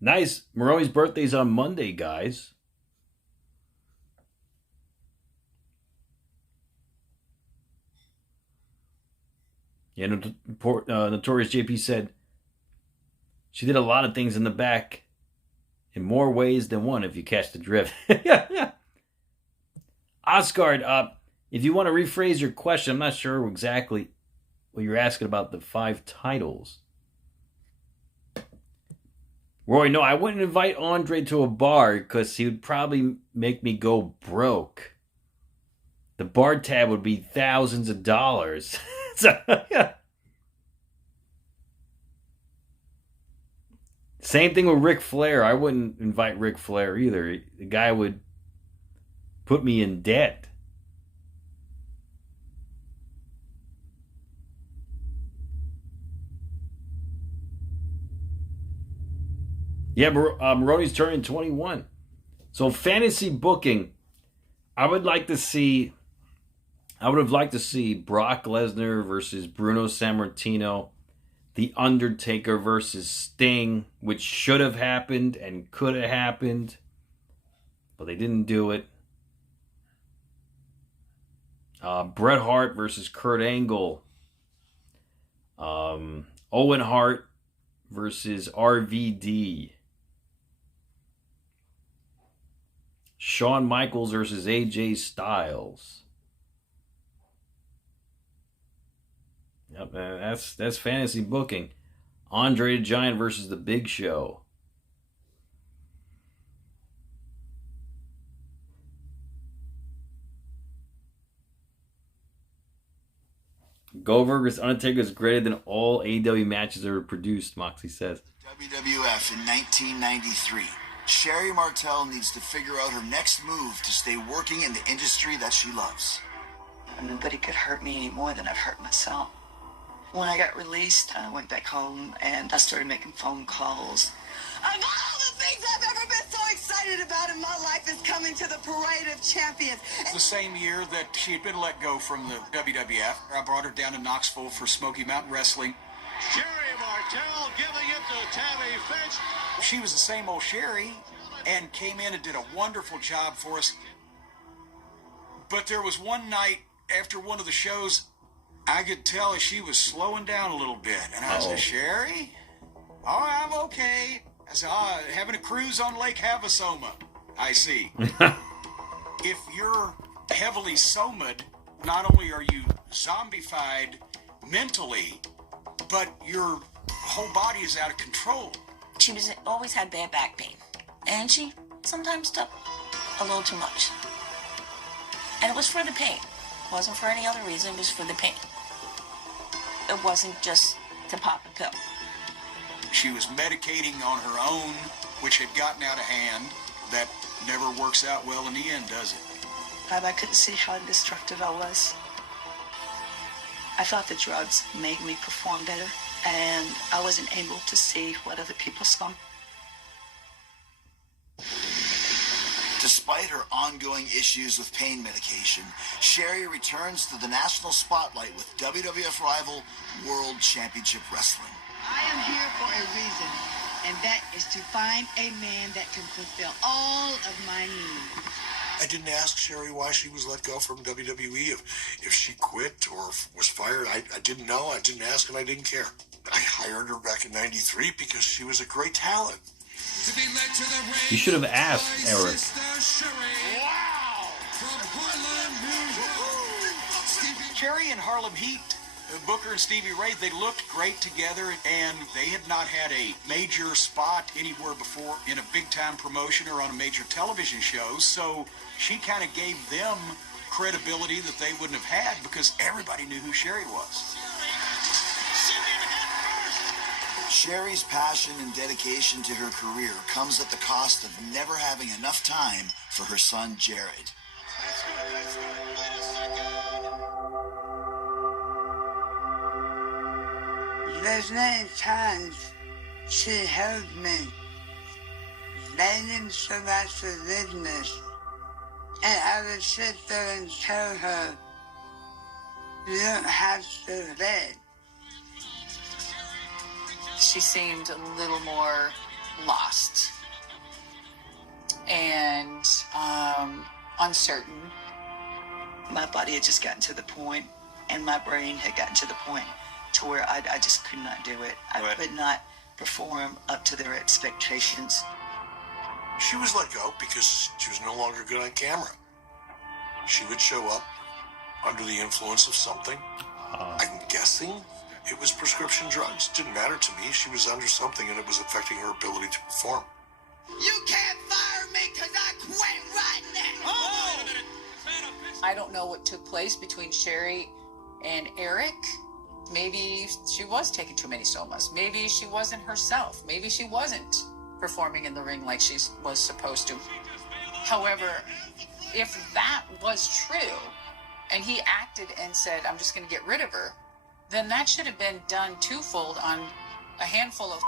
Nice. Maroni's birthday's on Monday, guys. Yeah, Notorious JP said, she did a lot of things in the back in more ways than one, if you catch the drift. Yeah. Oscar, if you want to rephrase your question, I'm not sure exactly what you're asking about the 5 titles. Roy, no, I wouldn't invite Andre to a bar because he would probably make me go broke. The bar tab would be thousands of dollars. So, yeah. Same thing with Ric Flair. I wouldn't invite Ric Flair either. The guy would put me in debt. Yeah, Maroni's turning 21. So fantasy booking, I would have liked to see Brock Lesnar versus Bruno Sammartino, The Undertaker versus Sting, which should have happened and could have happened, but they didn't do it. Bret Hart versus Kurt Angle. Owen Hart versus RVD. Shawn Michaels versus AJ Styles. Yep, that's fantasy booking. Andre the Giant versus The Big Show. Goldberg versus Undertaker is greater than all AEW matches ever produced, Moxley says. WWF in 1993. Sherri Martel needs to figure out her next move to stay working in the industry that she loves. Nobody could hurt me any more than I've hurt myself. When I got released, I went back home and I started making phone calls. Of all the things I've ever been so excited excited about in my life is coming to the Parade of Champions. The same year that she had been let go from the WWF, I brought her down to Knoxville for Smoky Mountain Wrestling. Sherri Martel giving it to Tammy Finch. She was the same old Sherri and came in and did a wonderful job for us. But there was one night after one of the shows, I could tell she was slowing down a little bit. And I said, Sherri? Oh, I'm okay. I said, having a cruise on Lake Havasoma. I see. If you're heavily somaed, not only are you zombified mentally, but your whole body is out of control. She always had bad back pain. And she sometimes took a little too much. And it was for the pain. It wasn't for any other reason. It was for the pain. It wasn't just to pop a pill. She was medicating on her own, which had gotten out of hand. That never works out well in the end, does it? I couldn't see how destructive I was. I thought the drugs made me perform better, and I wasn't able to see what other people saw. Despite her ongoing issues with pain medication, Sherri returns to the national spotlight with WWF rival World Championship Wrestling. I am here for a reason, and that is to find a man that can fulfill all of my needs. I didn't ask Sherri why she was let go from WWE, if she quit or was fired. I didn't know. I didn't ask, and I didn't care. I hired her back in '93 because she was a great talent. You should have asked Eric. Wow! Sherri and Harlem Heat, Booker and Stevie Ray, they looked great together, and they had not had a major spot anywhere before in a big-time promotion or on a major television show, so she kind of gave them credibility that they wouldn't have had because everybody knew who Sherri was. Sherri's passion and dedication to her career comes at the cost of never having enough time for her son, Jared. There's many times she held me, begging so much forgiveness, and I would sit there and tell her, you don't have to beg. She seemed a little more lost and uncertain. My body had just gotten to the point, and my brain had gotten to the point to where I just could not do it. I could not perform up to their expectations. She was let go because she was no longer good on camera. She would show up under the influence of something. I'm guessing it was prescription drugs. Didn't matter to me. She was under something, and it was affecting her ability to perform. You can't fire me because I quit right now. Oh, wait a minute. I don't know what took place between Sherri and Eric. Maybe she was taking too many somas. Maybe she wasn't herself. Maybe she wasn't performing in the ring like she was supposed to. However, if that was true, and he acted and said, I'm just going to get rid of her, then that should have been done twofold on a handful of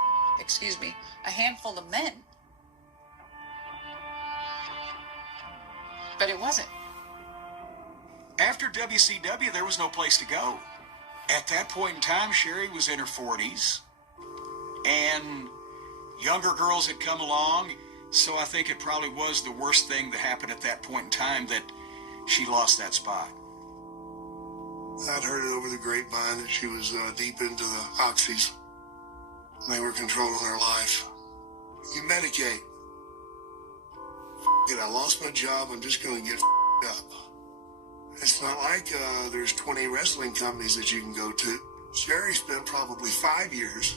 men. But it wasn't. After WCW, there was no place to go. At that point in time, Sherri was in her 40s, and younger girls had come along, so I think it probably was the worst thing that happened at that point in time that she lost that spot. I'd heard it over the grapevine that she was deep into the oxys. They were controlling her life. You medicate. I lost my job. I'm just going to get up. It's not like there's 20 wrestling companies that you can go to. Sherri spent probably 5 years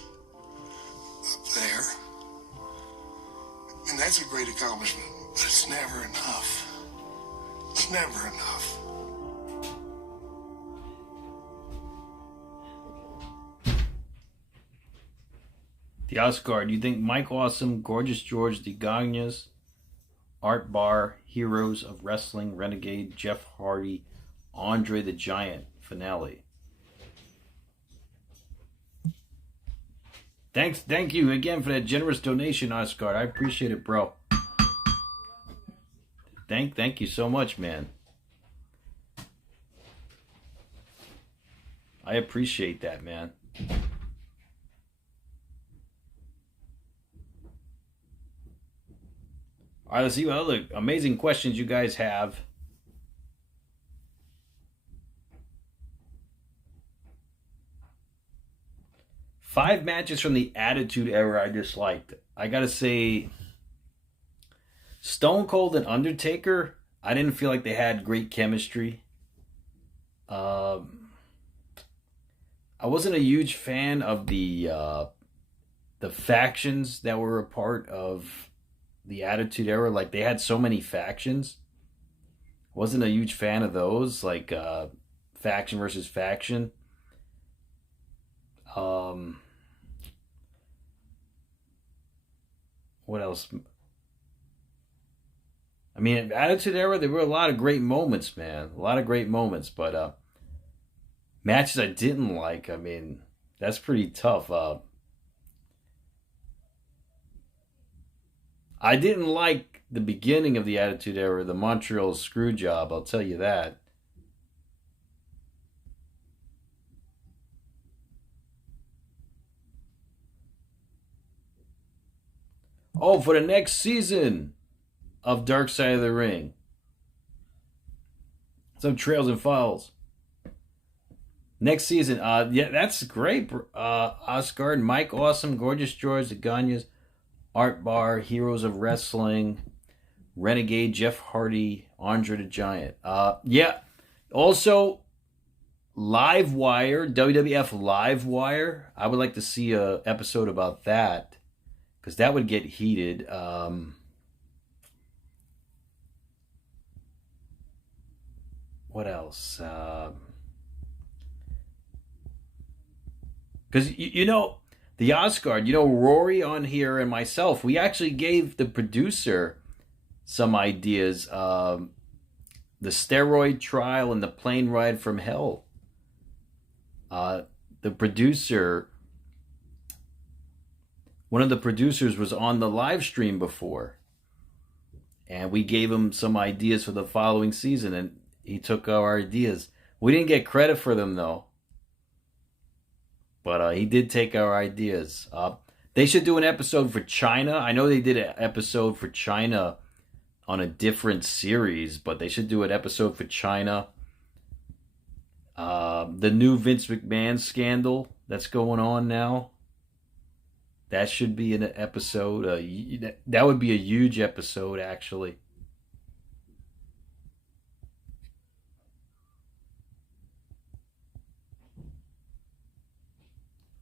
up there. And that's a great accomplishment, but it's never enough. It's never enough. The Oscar, do you think Mike Awesome, Gorgeous George, the Gagnas, Art Barr, Heroes of Wrestling, Renegade, Jeff Hardy, Andre the Giant finale? Thank you again for that generous donation, Oscar. I appreciate it, bro. Thank you so much, man. I appreciate that, man. All right, let's see what other amazing questions you guys have. Five matches from the Attitude Era I disliked. I gotta say, Stone Cold and Undertaker, I didn't feel like they had great chemistry. I wasn't a huge fan of the factions that were a part of the Attitude Era. Like, they had so many factions. Wasn't a huge fan of those, like faction versus faction. What else? I mean, Attitude Era, there were a lot of great moments, man. A lot of great moments, but matches I didn't like, I mean, that's pretty tough. I didn't like the beginning of the Attitude Era, the Montreal screw job, I'll tell you that. Oh, for the next season of Dark Side of the Ring. Some trails and files. Next season, yeah, that's great. Oscar and Mike Awesome, Gorgeous George, the Ganyas, Art Bar, Heroes of Wrestling, Renegade, Jeff Hardy, Andre the Giant. Yeah, also Livewire, WWF Livewire. I would like to see an episode about that, because that would get heated. What else? Because, you know, the Oscar, you know, Rory on here and myself, we actually gave the producer some ideas. The steroid trial and the plane ride from hell. The producer, one of the producers was on the live stream before. And we gave him some ideas for the following season, and he took our ideas. We didn't get credit for them, though. But he did take our ideas. They should do an episode for China. I know they did an episode for China on a different series, but they should do an episode for China. The new Vince McMahon scandal that's going on now. That should be an episode. That would be a huge episode, actually.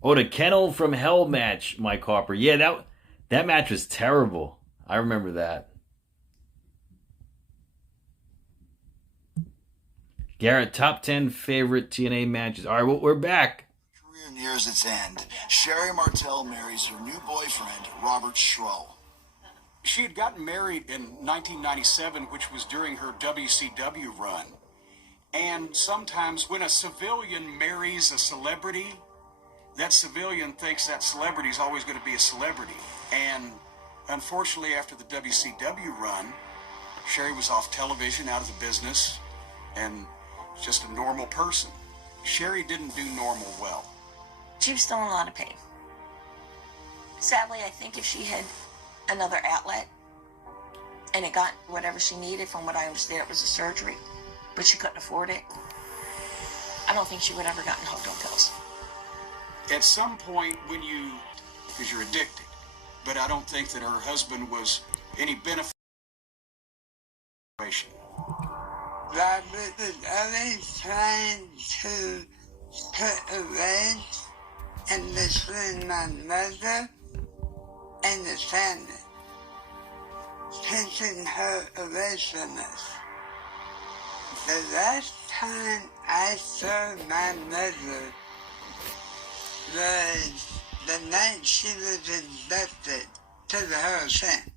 Oh, the Kennel from Hell match, Mike Harper. Yeah, that match was terrible. I remember that. Garrett, top 10 favorite TNA matches. All right, well, we're back. Career nears its end. Sherri Martel marries her new boyfriend, Robert Schrull. She had gotten married in 1997, which was during her WCW run. And sometimes when a civilian marries a celebrity, that civilian thinks that celebrity is always going to be a celebrity. And unfortunately, after the WCW run, Sherri was off television, out of the business, and just a normal person. Sherri didn't do normal well. She was still in a lot of pain. Sadly, I think if she had another outlet and it got whatever she needed, from what I understand, it was a surgery, but she couldn't afford it, I don't think she would ever gotten hooked on pills. At some point when because you're addicted, but I don't think that her husband was any benefit. Robert was always trying to put a wedge in between my mother and the family, taking her away from us. The last time I saw my mother was the night she was inducted to the Hall of Fame.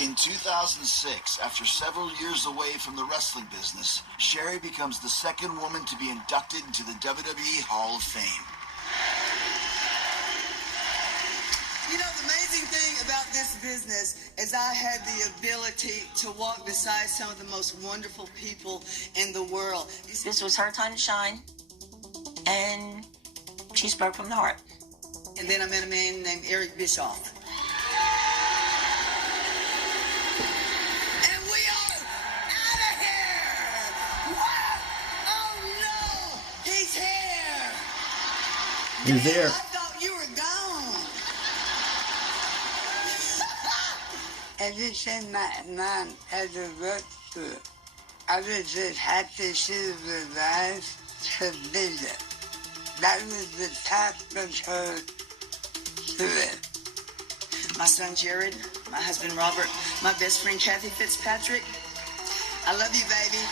In 2006, after several years away from the wrestling business, Sherri becomes the second woman to be inducted into the WWE Hall of Fame. You know, the amazing thing about this business is I had the ability to walk beside some of the most wonderful people in the world. This was her time to shine, and she spoke from the heart. And then I met a man named Eric Bischoff. And we are out of here! What? Oh no! He's here! He's there. I thought you were gone. Every time my mom ever worked for, I was just happy she was alive to visit. That was the top of her career. My son Jared, my husband Robert, my best friend Kathy Fitzpatrick. I love you, baby.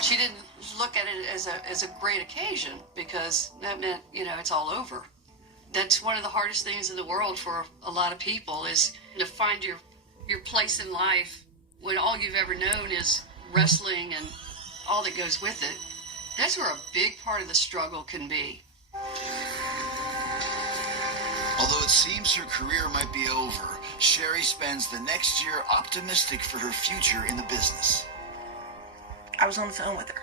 She didn't look at it as a great occasion because that meant, you know, it's all over. That's one of the hardest things in the world for a lot of people is to find your place in life when all you've ever known is wrestling and all that goes with it. That's where a big part of the struggle can be. Although it seems her career might be over, Sherri spends the next year optimistic for her future in the business. I was on the phone with her.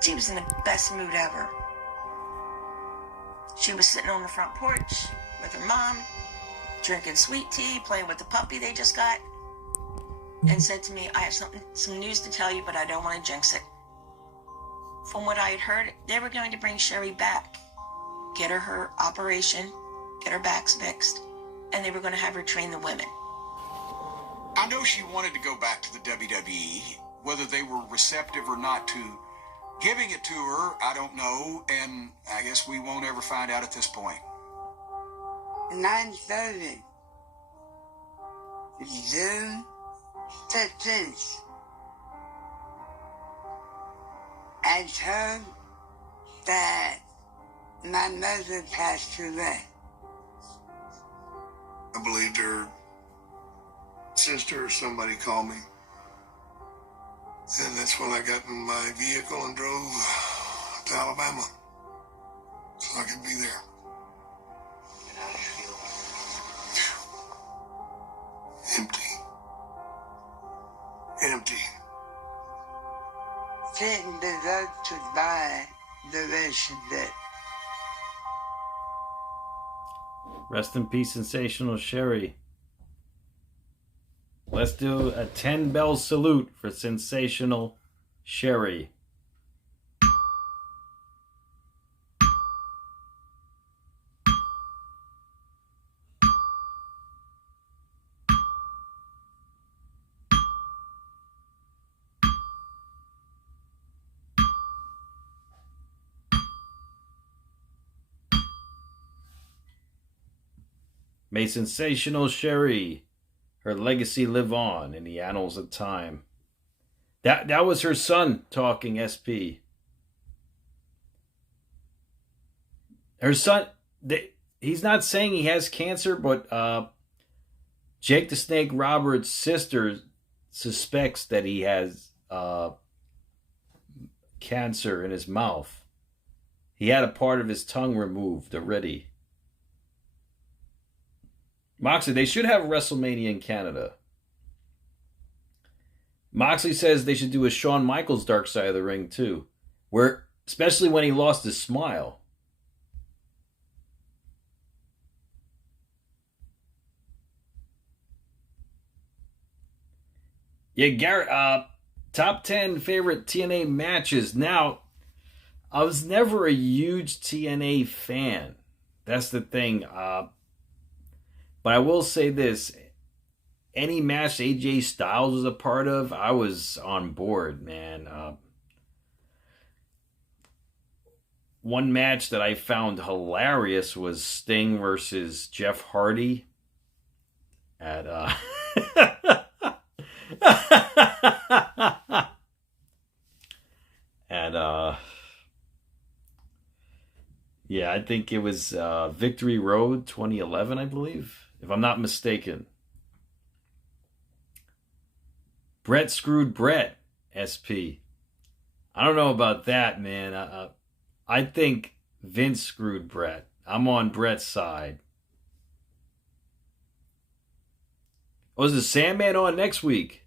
She was in the best mood ever. She was sitting on the front porch with her mom, drinking sweet tea, playing with the puppy they just got, and said to me, I have some news to tell you, but I don't want to jinx it. From what I had heard, they were going to bring Sherri back, get her operation, get her backs fixed, and they were going to have her train the women. I know she wanted to go back to the WWE. Whether they were receptive or not to giving it to her, I don't know, and I guess we won't ever find out at this point. 9:30. June 15th. I heard that my mother passed away. I believed her sister or somebody called me. And that's when I got in my vehicle and drove to Alabama so I could be there. And how do you feel? Empty. Didn't deserve to buy the rest of it. Rest in peace, Sensational Sherri. Let's do a 10-bell salute for Sensational Sherri. May Sensational Sherri, her legacy live on in the annals of time. That was her son talking, SP. Her son, he's not saying he has cancer, but Jake the Snake Roberts' sister suspects that he has cancer in his mouth. He had a part of his tongue removed already. Moxley, they should have WrestleMania in Canada. Moxley says they should do a Shawn Michaels Dark Side of the Ring too, where especially when he lost his smile. Yeah, Garrett, top 10 favorite TNA matches. Now, I was never a huge TNA fan. That's the thing. But I will say this. Any match AJ Styles was a part of, I was on board, man. One match that I found hilarious was Sting versus Jeff Hardy at yeah, I think it was Victory Road 2011, I believe, if I'm not mistaken. Brett screwed Brett, SP. I don't know about that, man. I think Vince screwed Brett. I'm on Brett's side. Oh, is the Sandman on next week?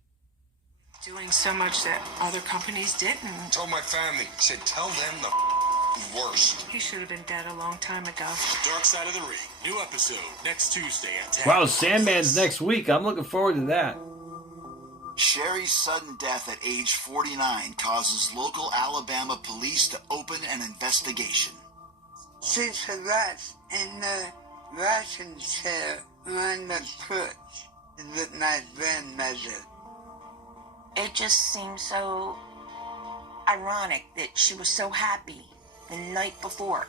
Doing so much that other companies didn't. Told my family. Said, tell them the worst. He should have been dead a long time ago. Dark Side of the Ring. New episode next Tuesday at 10. Wow, Sandman's next week. I'm looking forward to that. Sherri's sudden death at age 49 causes local Alabama police to open an investigation. She's a rat in the rocking chair on the porch with my grandmother. It just seems so ironic that she was so happy the night before.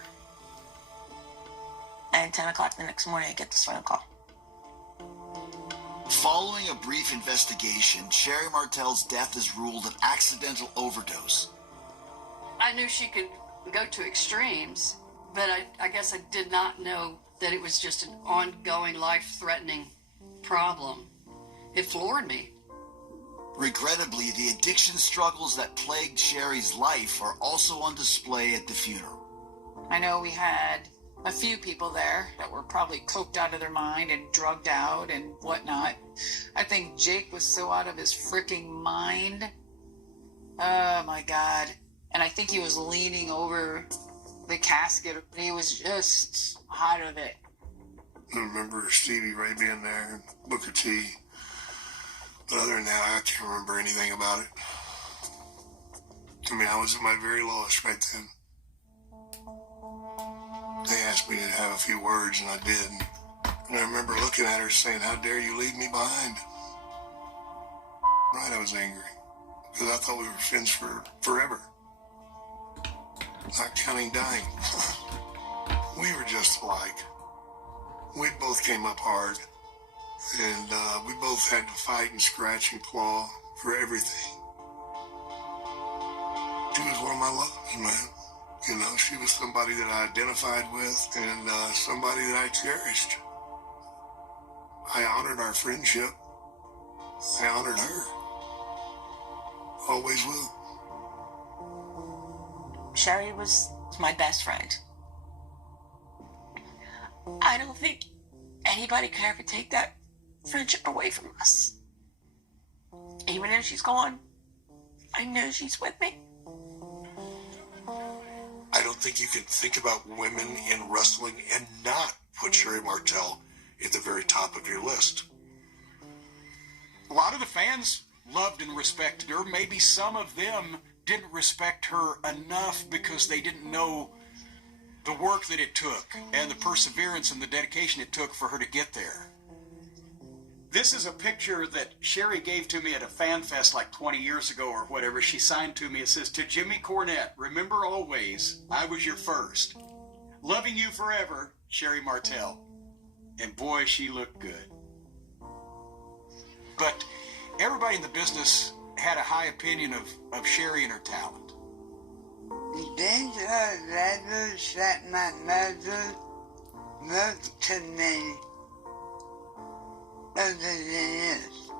And 10 o'clock the next morning, I get this phone call. Following a brief investigation, Sherri Martel's death is ruled an accidental overdose. I knew she could go to extremes, but I guess I did not know that it was just an ongoing, life-threatening problem. It floored me. Regrettably, the addiction struggles that plagued Sherri's life are also on display at the funeral. I know we had a few people there that were probably coked out of their mind and drugged out and whatnot. I think Jake was so out of his freaking mind. Oh my God. And I think he was leaning over the casket. He was just out of it. I remember Stevie Ray being there and Booker T. But other than that, I can't remember anything about it. I mean, I was at my very lowest right then. They asked me to have a few words, and I did. And I remember looking at her saying, "How dare you leave me behind?" Right, I was angry. Because I thought we were friends for forever. Not counting dying. We were just alike. We both came up hard. And we both had to fight and scratch and claw for everything. She was one of my lovers, man. You know, she was somebody that I identified with and somebody that I cherished. I honored our friendship. I honored her. Always will. Sherri was my best friend. I don't think anybody could ever take that friendship away from us. Even if she's gone, I know she's with me. I don't think you can think about women in wrestling and not put Sherri Martel at the very top of your list. A lot of the fans loved and respected her. Maybe some of them didn't respect her enough because they didn't know the work that it took and the perseverance and the dedication it took for her to get there. This is a picture that Sherri gave to me at a fan fest like 20 years ago or whatever. She signed to me. It says, "To Jimmy Cornette, remember always, I was your first. Loving you forever, Sherri Martel." And boy, she looked good. But everybody in the business had a high opinion of Sherri and her talent. These are letters that my mother wrote to me over the years.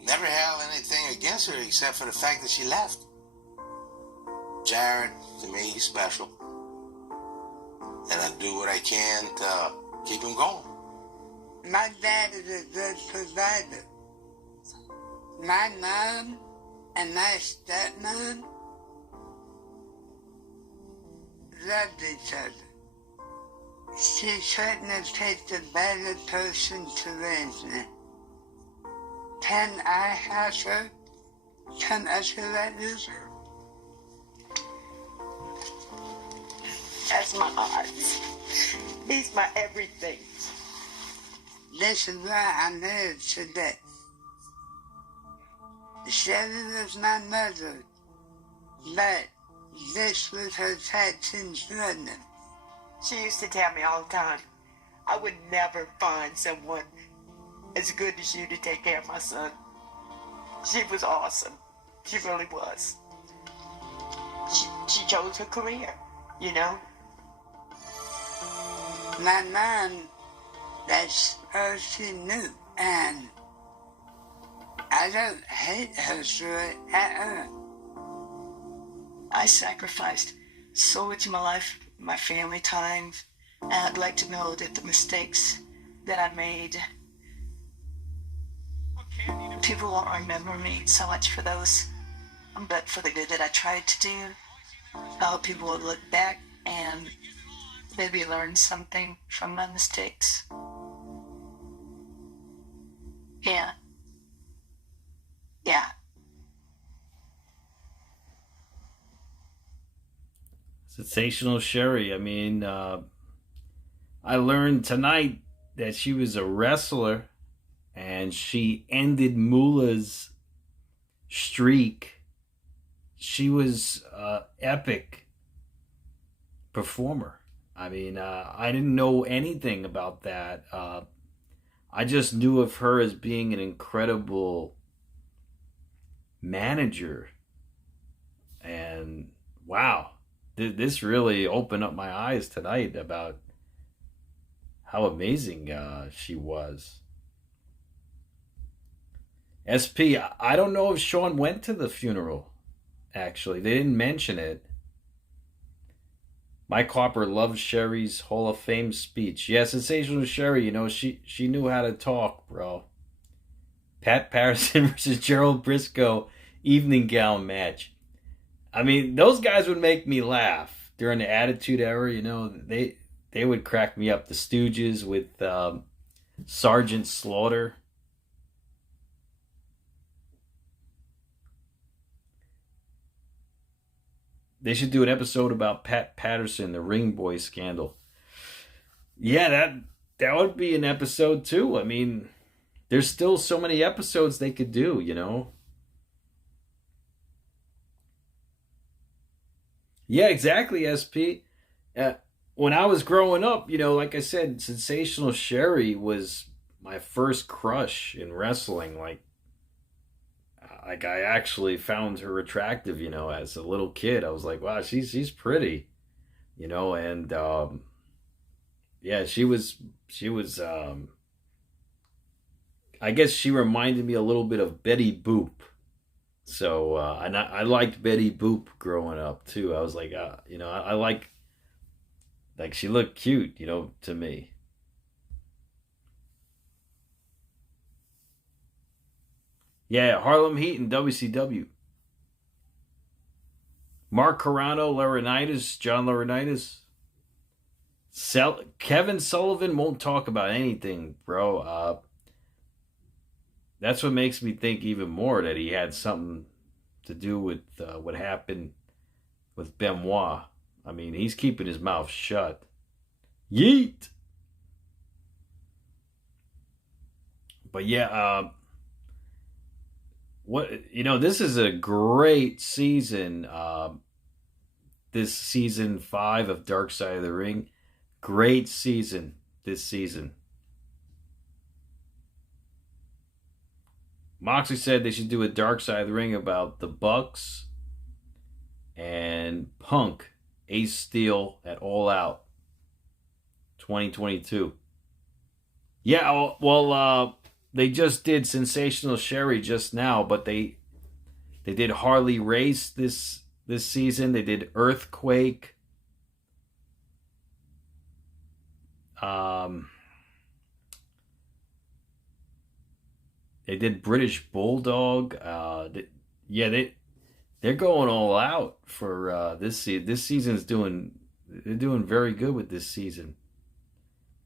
Never held anything against her except for the fact that she left. Jared, to me, he's special. And I do what I can to keep him going. My dad is a good provider. My mom and my stepmom loved each other. She couldn't picked a better person to raise me. Can I have her? Can I feel that use her? That's my heart. He's my everything. This is why I'm here today. Sherri was my mother, but this was her tattooed brother. She used to tell me all the time, I would never find someone as good as you to take care of my son. She was awesome. She really was. She chose her career, you know? My mom, that's all she knew, and I don't hate her for it at all. I sacrificed so much of my life my family time. And I'd like to know that the mistakes that I made, people won't remember me so much for those, but for the good that I tried to do. I hope people will look back and maybe learn something from my mistakes. Yeah. Yeah. Sensational Sherri. I mean, I learned tonight that she was a wrestler and she ended Moola's streak. She was an epic performer. I mean, I didn't know anything about that. I just knew of her as being an incredible manager. And wow, this really opened up my eyes tonight about how amazing she was. SP, I don't know if Sean went to the funeral, actually. They didn't mention it. Mike Harper loves Sherri's Hall of Fame speech. Yeah, Sensational Sherri, you know, she knew how to talk, bro. Pat Patterson versus Gerald Briscoe evening gown match. I mean, those guys would make me laugh during the Attitude Era. You know, they would crack me up. The Stooges with Sergeant Slaughter. They should do an episode about Pat Patterson, the Ring Boy scandal. Yeah, that would be an episode too. I mean, there's still so many episodes they could do, you know. Yeah, exactly, SP. When I was growing up, you know, like I said, Sensational Sherri was my first crush in wrestling. Like I actually found her attractive, you know, as a little kid. I was like, wow, she's pretty, you know, and yeah, she was I guess she reminded me a little bit of Betty Boop. So and I liked Betty Boop growing up too. I was like, you know, I like she looked cute, you know, to me. Yeah, Harlem Heat and WCW. Mark Carrano, Laurinaitis, John Laurinaitis. Kevin Sullivan won't talk about anything, bro. That's what makes me think even more that he had something to do with what happened with Benoit. I mean, he's keeping his mouth shut. Yeet! But yeah, this is a great season. This season 5 of Dark Side of the Ring. Great season this season. Moxley said they should do a Dark Side of the Ring about the Bucks and Punk, Ace Steel at All Out 2022. Yeah, well, they just did Sensational Sherri just now, but they did Harley Race this season. They did Earthquake. They did British Bulldog. They're going all out for this season. This season's they're doing very good with this season.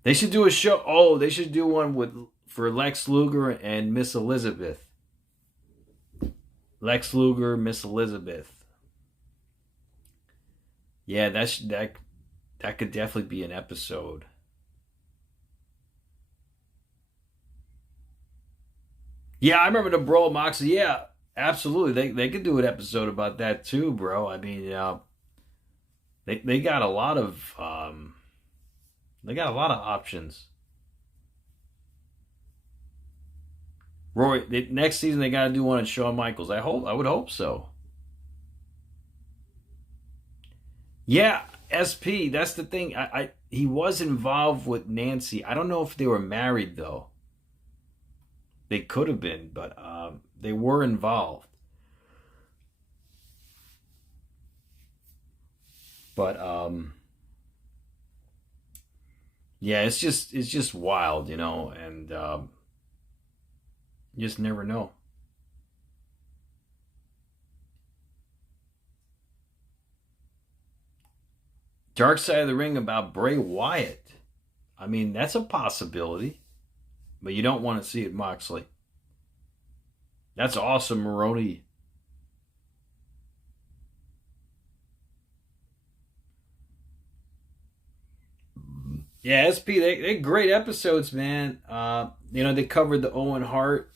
They should do a show. Oh, they should do one for Lex Luger and Miss Elizabeth. Lex Luger, Miss Elizabeth. Yeah, that could definitely be an episode. Yeah, I remember the Brawl Moxley. Yeah, absolutely. They could do an episode about that too, bro. I mean, they got a lot of options. Roy, next season they got to do one on Shawn Michaels. I would hope so. Yeah, SP. That's the thing. He was involved with Nancy. I don't know if they were married though. They could have been, but they were involved. But Yeah, it's just wild, you know, and you just never know. Dark Side of the Ring about Bray Wyatt. I mean, that's a possibility, but you don't want to see it, Moxley. That's awesome, Maroni. Yeah, SP, they great episodes, man. You know, they covered the Owen Hart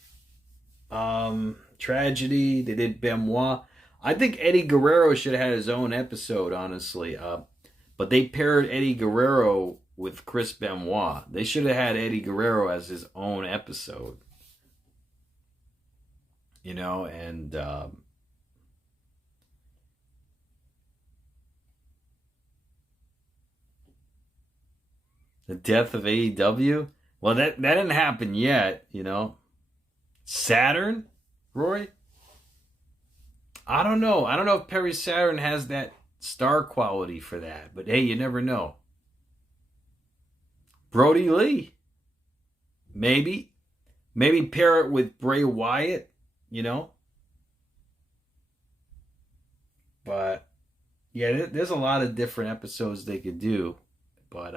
tragedy. They did Benoit. I think Eddie Guerrero should have had his own episode, honestly. But they paired Eddie Guerrero with Chris Benoit. They should have had Eddie Guerrero as his own episode. You know, and the death of AEW. Well, that didn't happen yet, you know. Saturn, Roy? I don't know. I don't know if Perry Saturn has that star quality for that. But hey, you never know. Brody Lee. Maybe. Maybe pair it with Bray Wyatt, you know. But yeah, there's a lot of different episodes they could do. But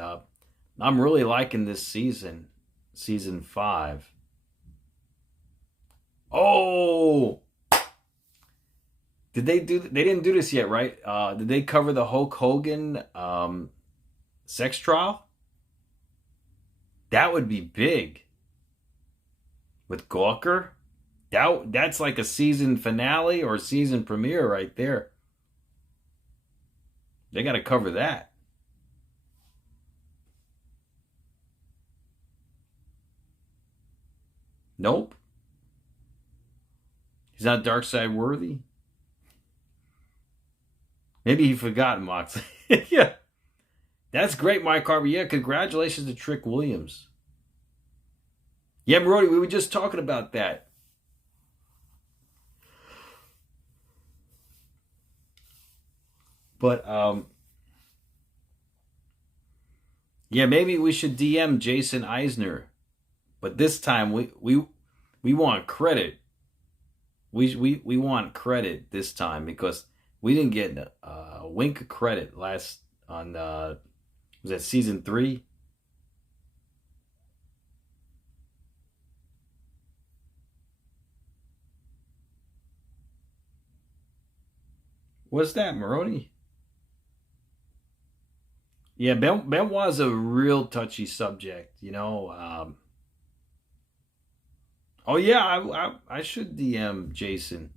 I'm really liking this season. Season 5. Oh! They didn't do this yet, right? Did they cover the Hulk Hogan sex trial? That would be big. With Gawker? That's like a season finale or season premiere right there. They got to cover that. Nope. He's not Dark Side worthy. Maybe he forgot Moxley. Yeah. That's great, Mike Harvey. Yeah, congratulations to Trick Williams. Yeah, Marody, we were just talking about that. But, yeah, maybe we should DM Jason Eisner. But this time, we want credit. We want credit this time because we didn't get a wink of credit last on, was that season 3? What's that, Maroni? Yeah, Benoit's a real touchy subject, you know. Oh yeah, I should DM Jason.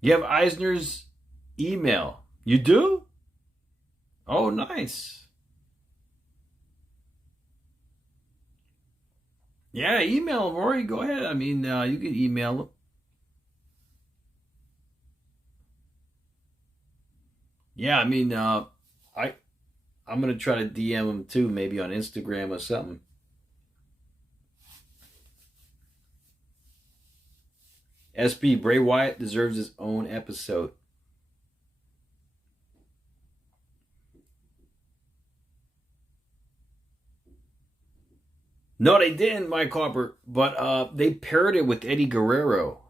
You have Eisner's email. You do? Oh, nice. Yeah, email him, Rory. Go ahead. I mean, you can email him. Yeah, I mean, I'm gonna try to DM him too, maybe on Instagram or something. SP, Bray Wyatt deserves his own episode. No, they didn't, Mike Harper, but they paired it with Eddie Guerrero.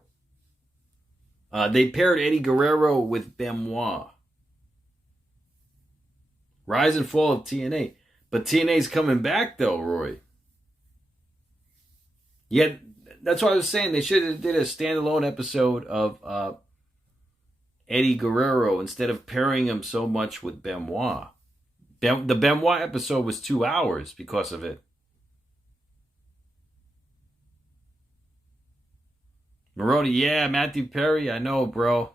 They paired Eddie Guerrero with Benoit. Rise and fall of TNA. But TNA's coming back, though, Roy. Yeah, that's what I was saying. They should have did a standalone episode of Eddie Guerrero instead of pairing him so much with Benoit. The Benoit episode was 2 hours because of it. Maroni, yeah, Matthew Perry, I know, bro.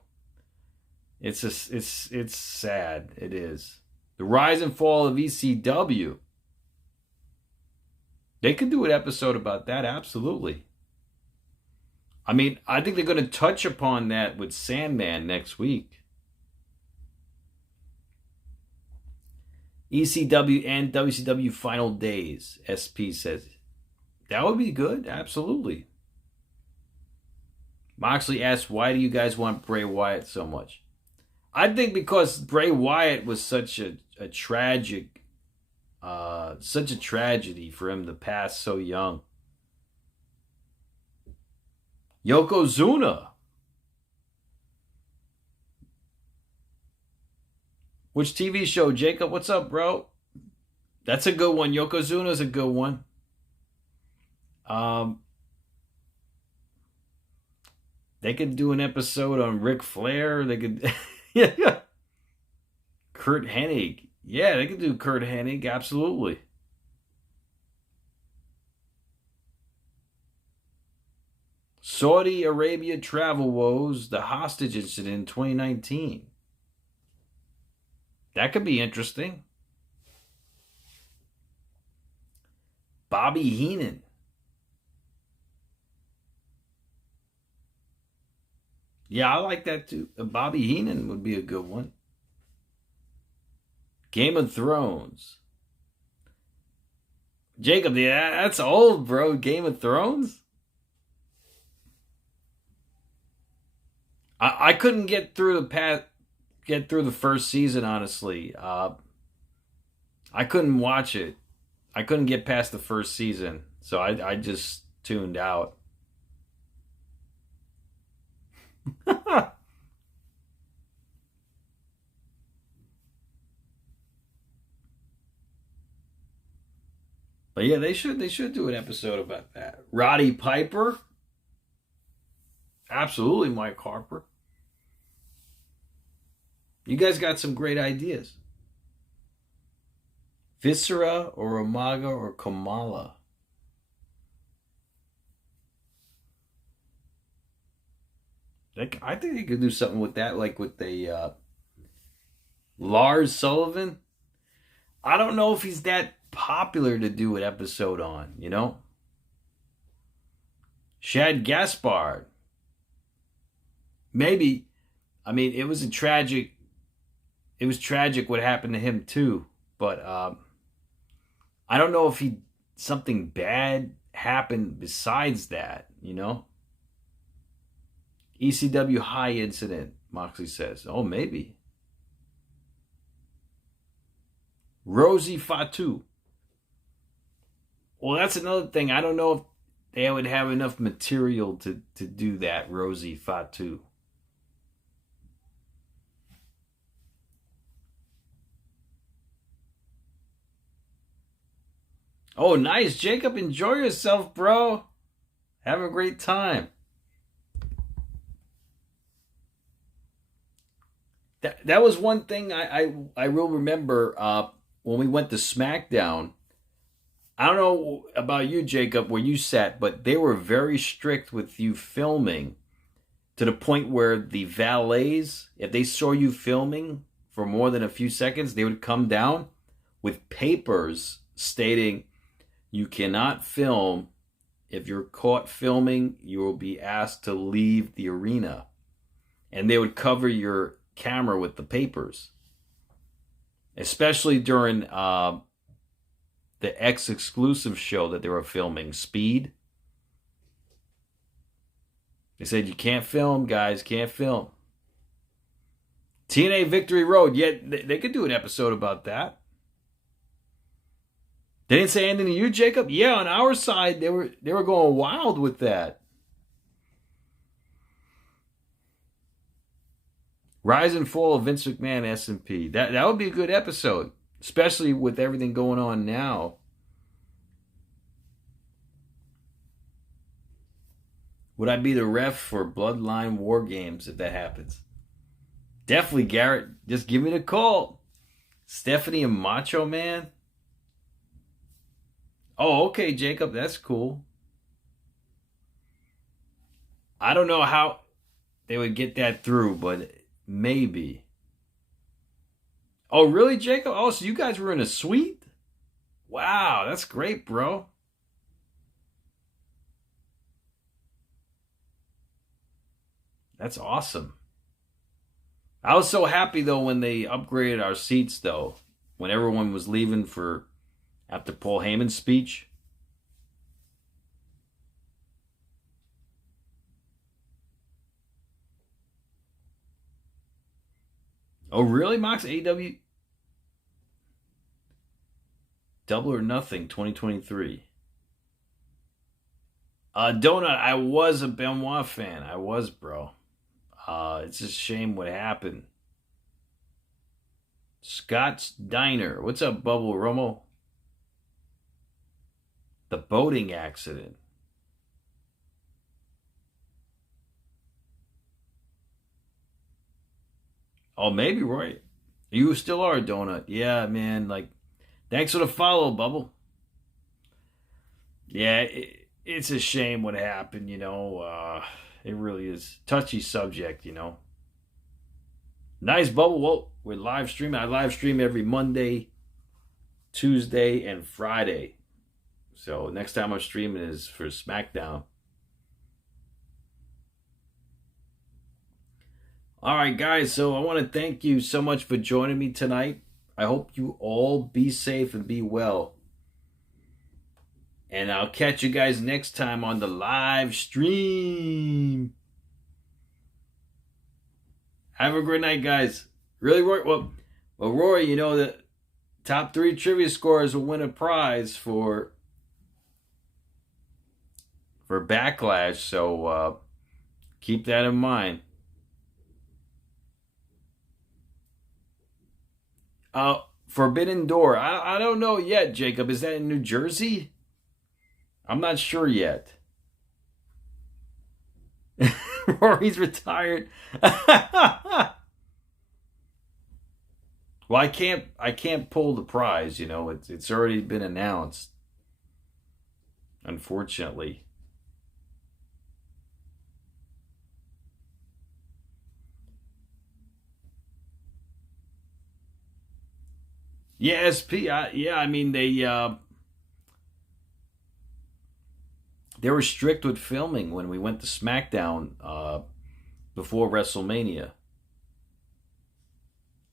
It's sad. It is. The rise and fall of ECW. They could do an episode about that, absolutely. I mean, I think they're going to touch upon that with Sandman next week. ECW and WCW final days, SP says. That would be good, absolutely. Moxley asks, why do you guys want Bray Wyatt so much? I think because Bray Wyatt was such a a tragic, such a tragedy for him to pass so young. Yokozuna. Which TV show, Jacob? What's up, bro? That's a good one. Yokozuna's a good one. They could do an episode on Ric Flair. They could, yeah. Kurt Hennig. Yeah, they could do Kurt Hennig. Absolutely. Saudi Arabia travel woes, the hostage incident in 2019. That could be interesting. Bobby Heenan. Yeah, I like that too. Bobby Heenan would be a good one. Game of Thrones. Jacob, yeah, that's old, bro. Game of Thrones? I couldn't get through the first season, honestly. I couldn't watch it. I couldn't get past the first season, so I just tuned out. But yeah, they should do an episode about that. Roddy Piper. Absolutely, Mike Harper. You guys got some great ideas. Viscera or Umaga or Kamala. I think they could do something with that, like with the Lars Sullivan. I don't know if he's that popular to do an episode on, you know? Shad Gaspard. Maybe. I mean, it was tragic what happened to him too, but I don't know if something bad happened besides that, you know? ECW high incident, Moxley says. Oh, maybe. Rosie Fatu. Well, that's another thing. I don't know if they would have enough material to do that, Rosie Fatu. Oh, nice, Jacob. Enjoy yourself, bro. Have a great time. That was one thing I will remember when we went to SmackDown. I don't know about you, Jacob, where you sat, but they were very strict with you filming to the point where the valets, if they saw you filming for more than a few seconds, they would come down with papers stating you cannot film. If you're caught filming, you will be asked to leave the arena. And they would cover your camera with the papers. Especially during the X-exclusive show that they were filming, Speed. They said, you can't film, guys, can't film. TNA Victory Road, yeah, they could do an episode about that. They didn't say anything to you, Jacob? Yeah, on our side, they were going wild with that. Rise and Fall of Vince McMahon S&P. That would be a good episode, especially with everything going on now. Would I be the ref for Bloodline War Games if that happens? Definitely, Garrett. Just give me the call. Stephanie and Macho Man. Oh, okay, Jacob. That's cool. I don't know how they would get that through, but maybe. Oh, really, Jacob? Oh, so you guys were in a suite? Wow, that's great, bro. That's awesome. I was so happy, though, when they upgraded our seats, though. When everyone was leaving after Paul Heyman's speech. Oh, really, Mox? AEW? Double or Nothing 2023. Donut, I was a Benoit fan. I was, bro. It's a shame what happened. Scott's Diner. What's up, Bubble Romo? The boating accident. Oh, maybe, Roy. You still are a Donut. Yeah, man. Like, thanks for the follow, Bubble. Yeah, it's a shame what happened, you know. It really is. Touchy subject, you know. Nice, Bubble. Well, we're live streaming. I live stream every Monday, Tuesday, and Friday. So next time I'm streaming is for SmackDown. All right, guys. So I want to thank you so much for joining me tonight. I hope you all be safe and be well. And I'll catch you guys next time on the live stream. Have a great night, guys. Really, Roy? Well, Roy, you know the top 3 trivia scorers will win a prize for Backlash. So keep that in mind. Forbidden Door. I don't know yet, Jacob. Is that in New Jersey? I'm not sure yet. Rory's retired. Well, I can't pull the prize, you know. It's already been announced. Unfortunately. Yeah, SP. I mean they were strict with filming when we went to SmackDown before WrestleMania.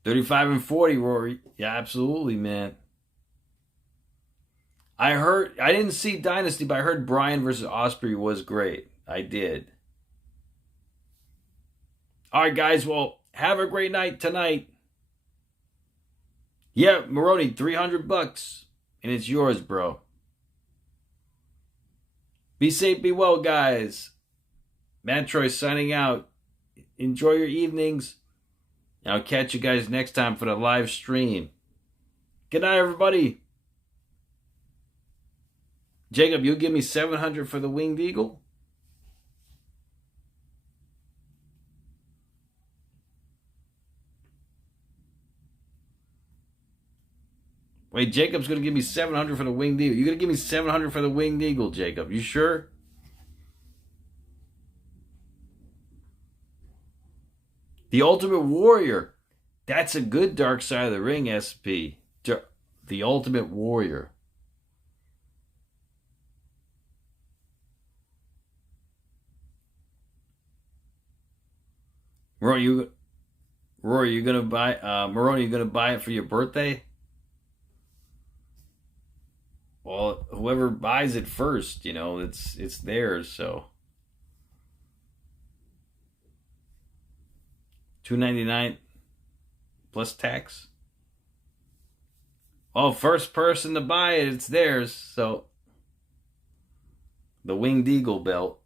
35 and 40, Rory. Yeah, absolutely, man. I didn't see Dynasty, but I heard Bryan versus Ospreay was great. I did. All right, guys. Well, have a great night tonight. Yeah, Maroney, $300, and it's yours, bro. Be safe, be well, guys. MATTROISE signing out. Enjoy your evenings. I'll catch you guys next time for the live stream. Good night, everybody. Jacob, you'll give me $700 for the Winged Eagle? Wait, Jacob's going to give me $700 for the Winged Eagle. You're going to give me $700 for the Winged Eagle, Jacob. You sure? The Ultimate Warrior. That's a good Dark Side of the Ring, SP. The Ultimate Warrior. Rory, you going to buy... Maroni, you going to buy it for your birthday? Well, whoever buys it first, you know, it's theirs, so. $2.99 plus tax. Oh, first person to buy it, it's theirs, so. The Winged Eagle belt.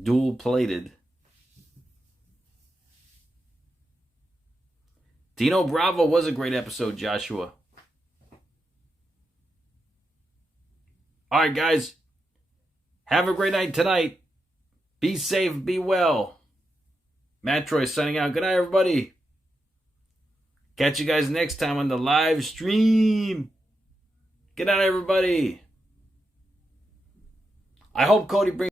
Dual plated. Dino Bravo was a great episode, Joshua. All right, guys. Have a great night tonight. Be safe, be well. MATTROISE signing out. Good night, everybody. Catch you guys next time on the live stream. Good night, everybody. I hope Cody brings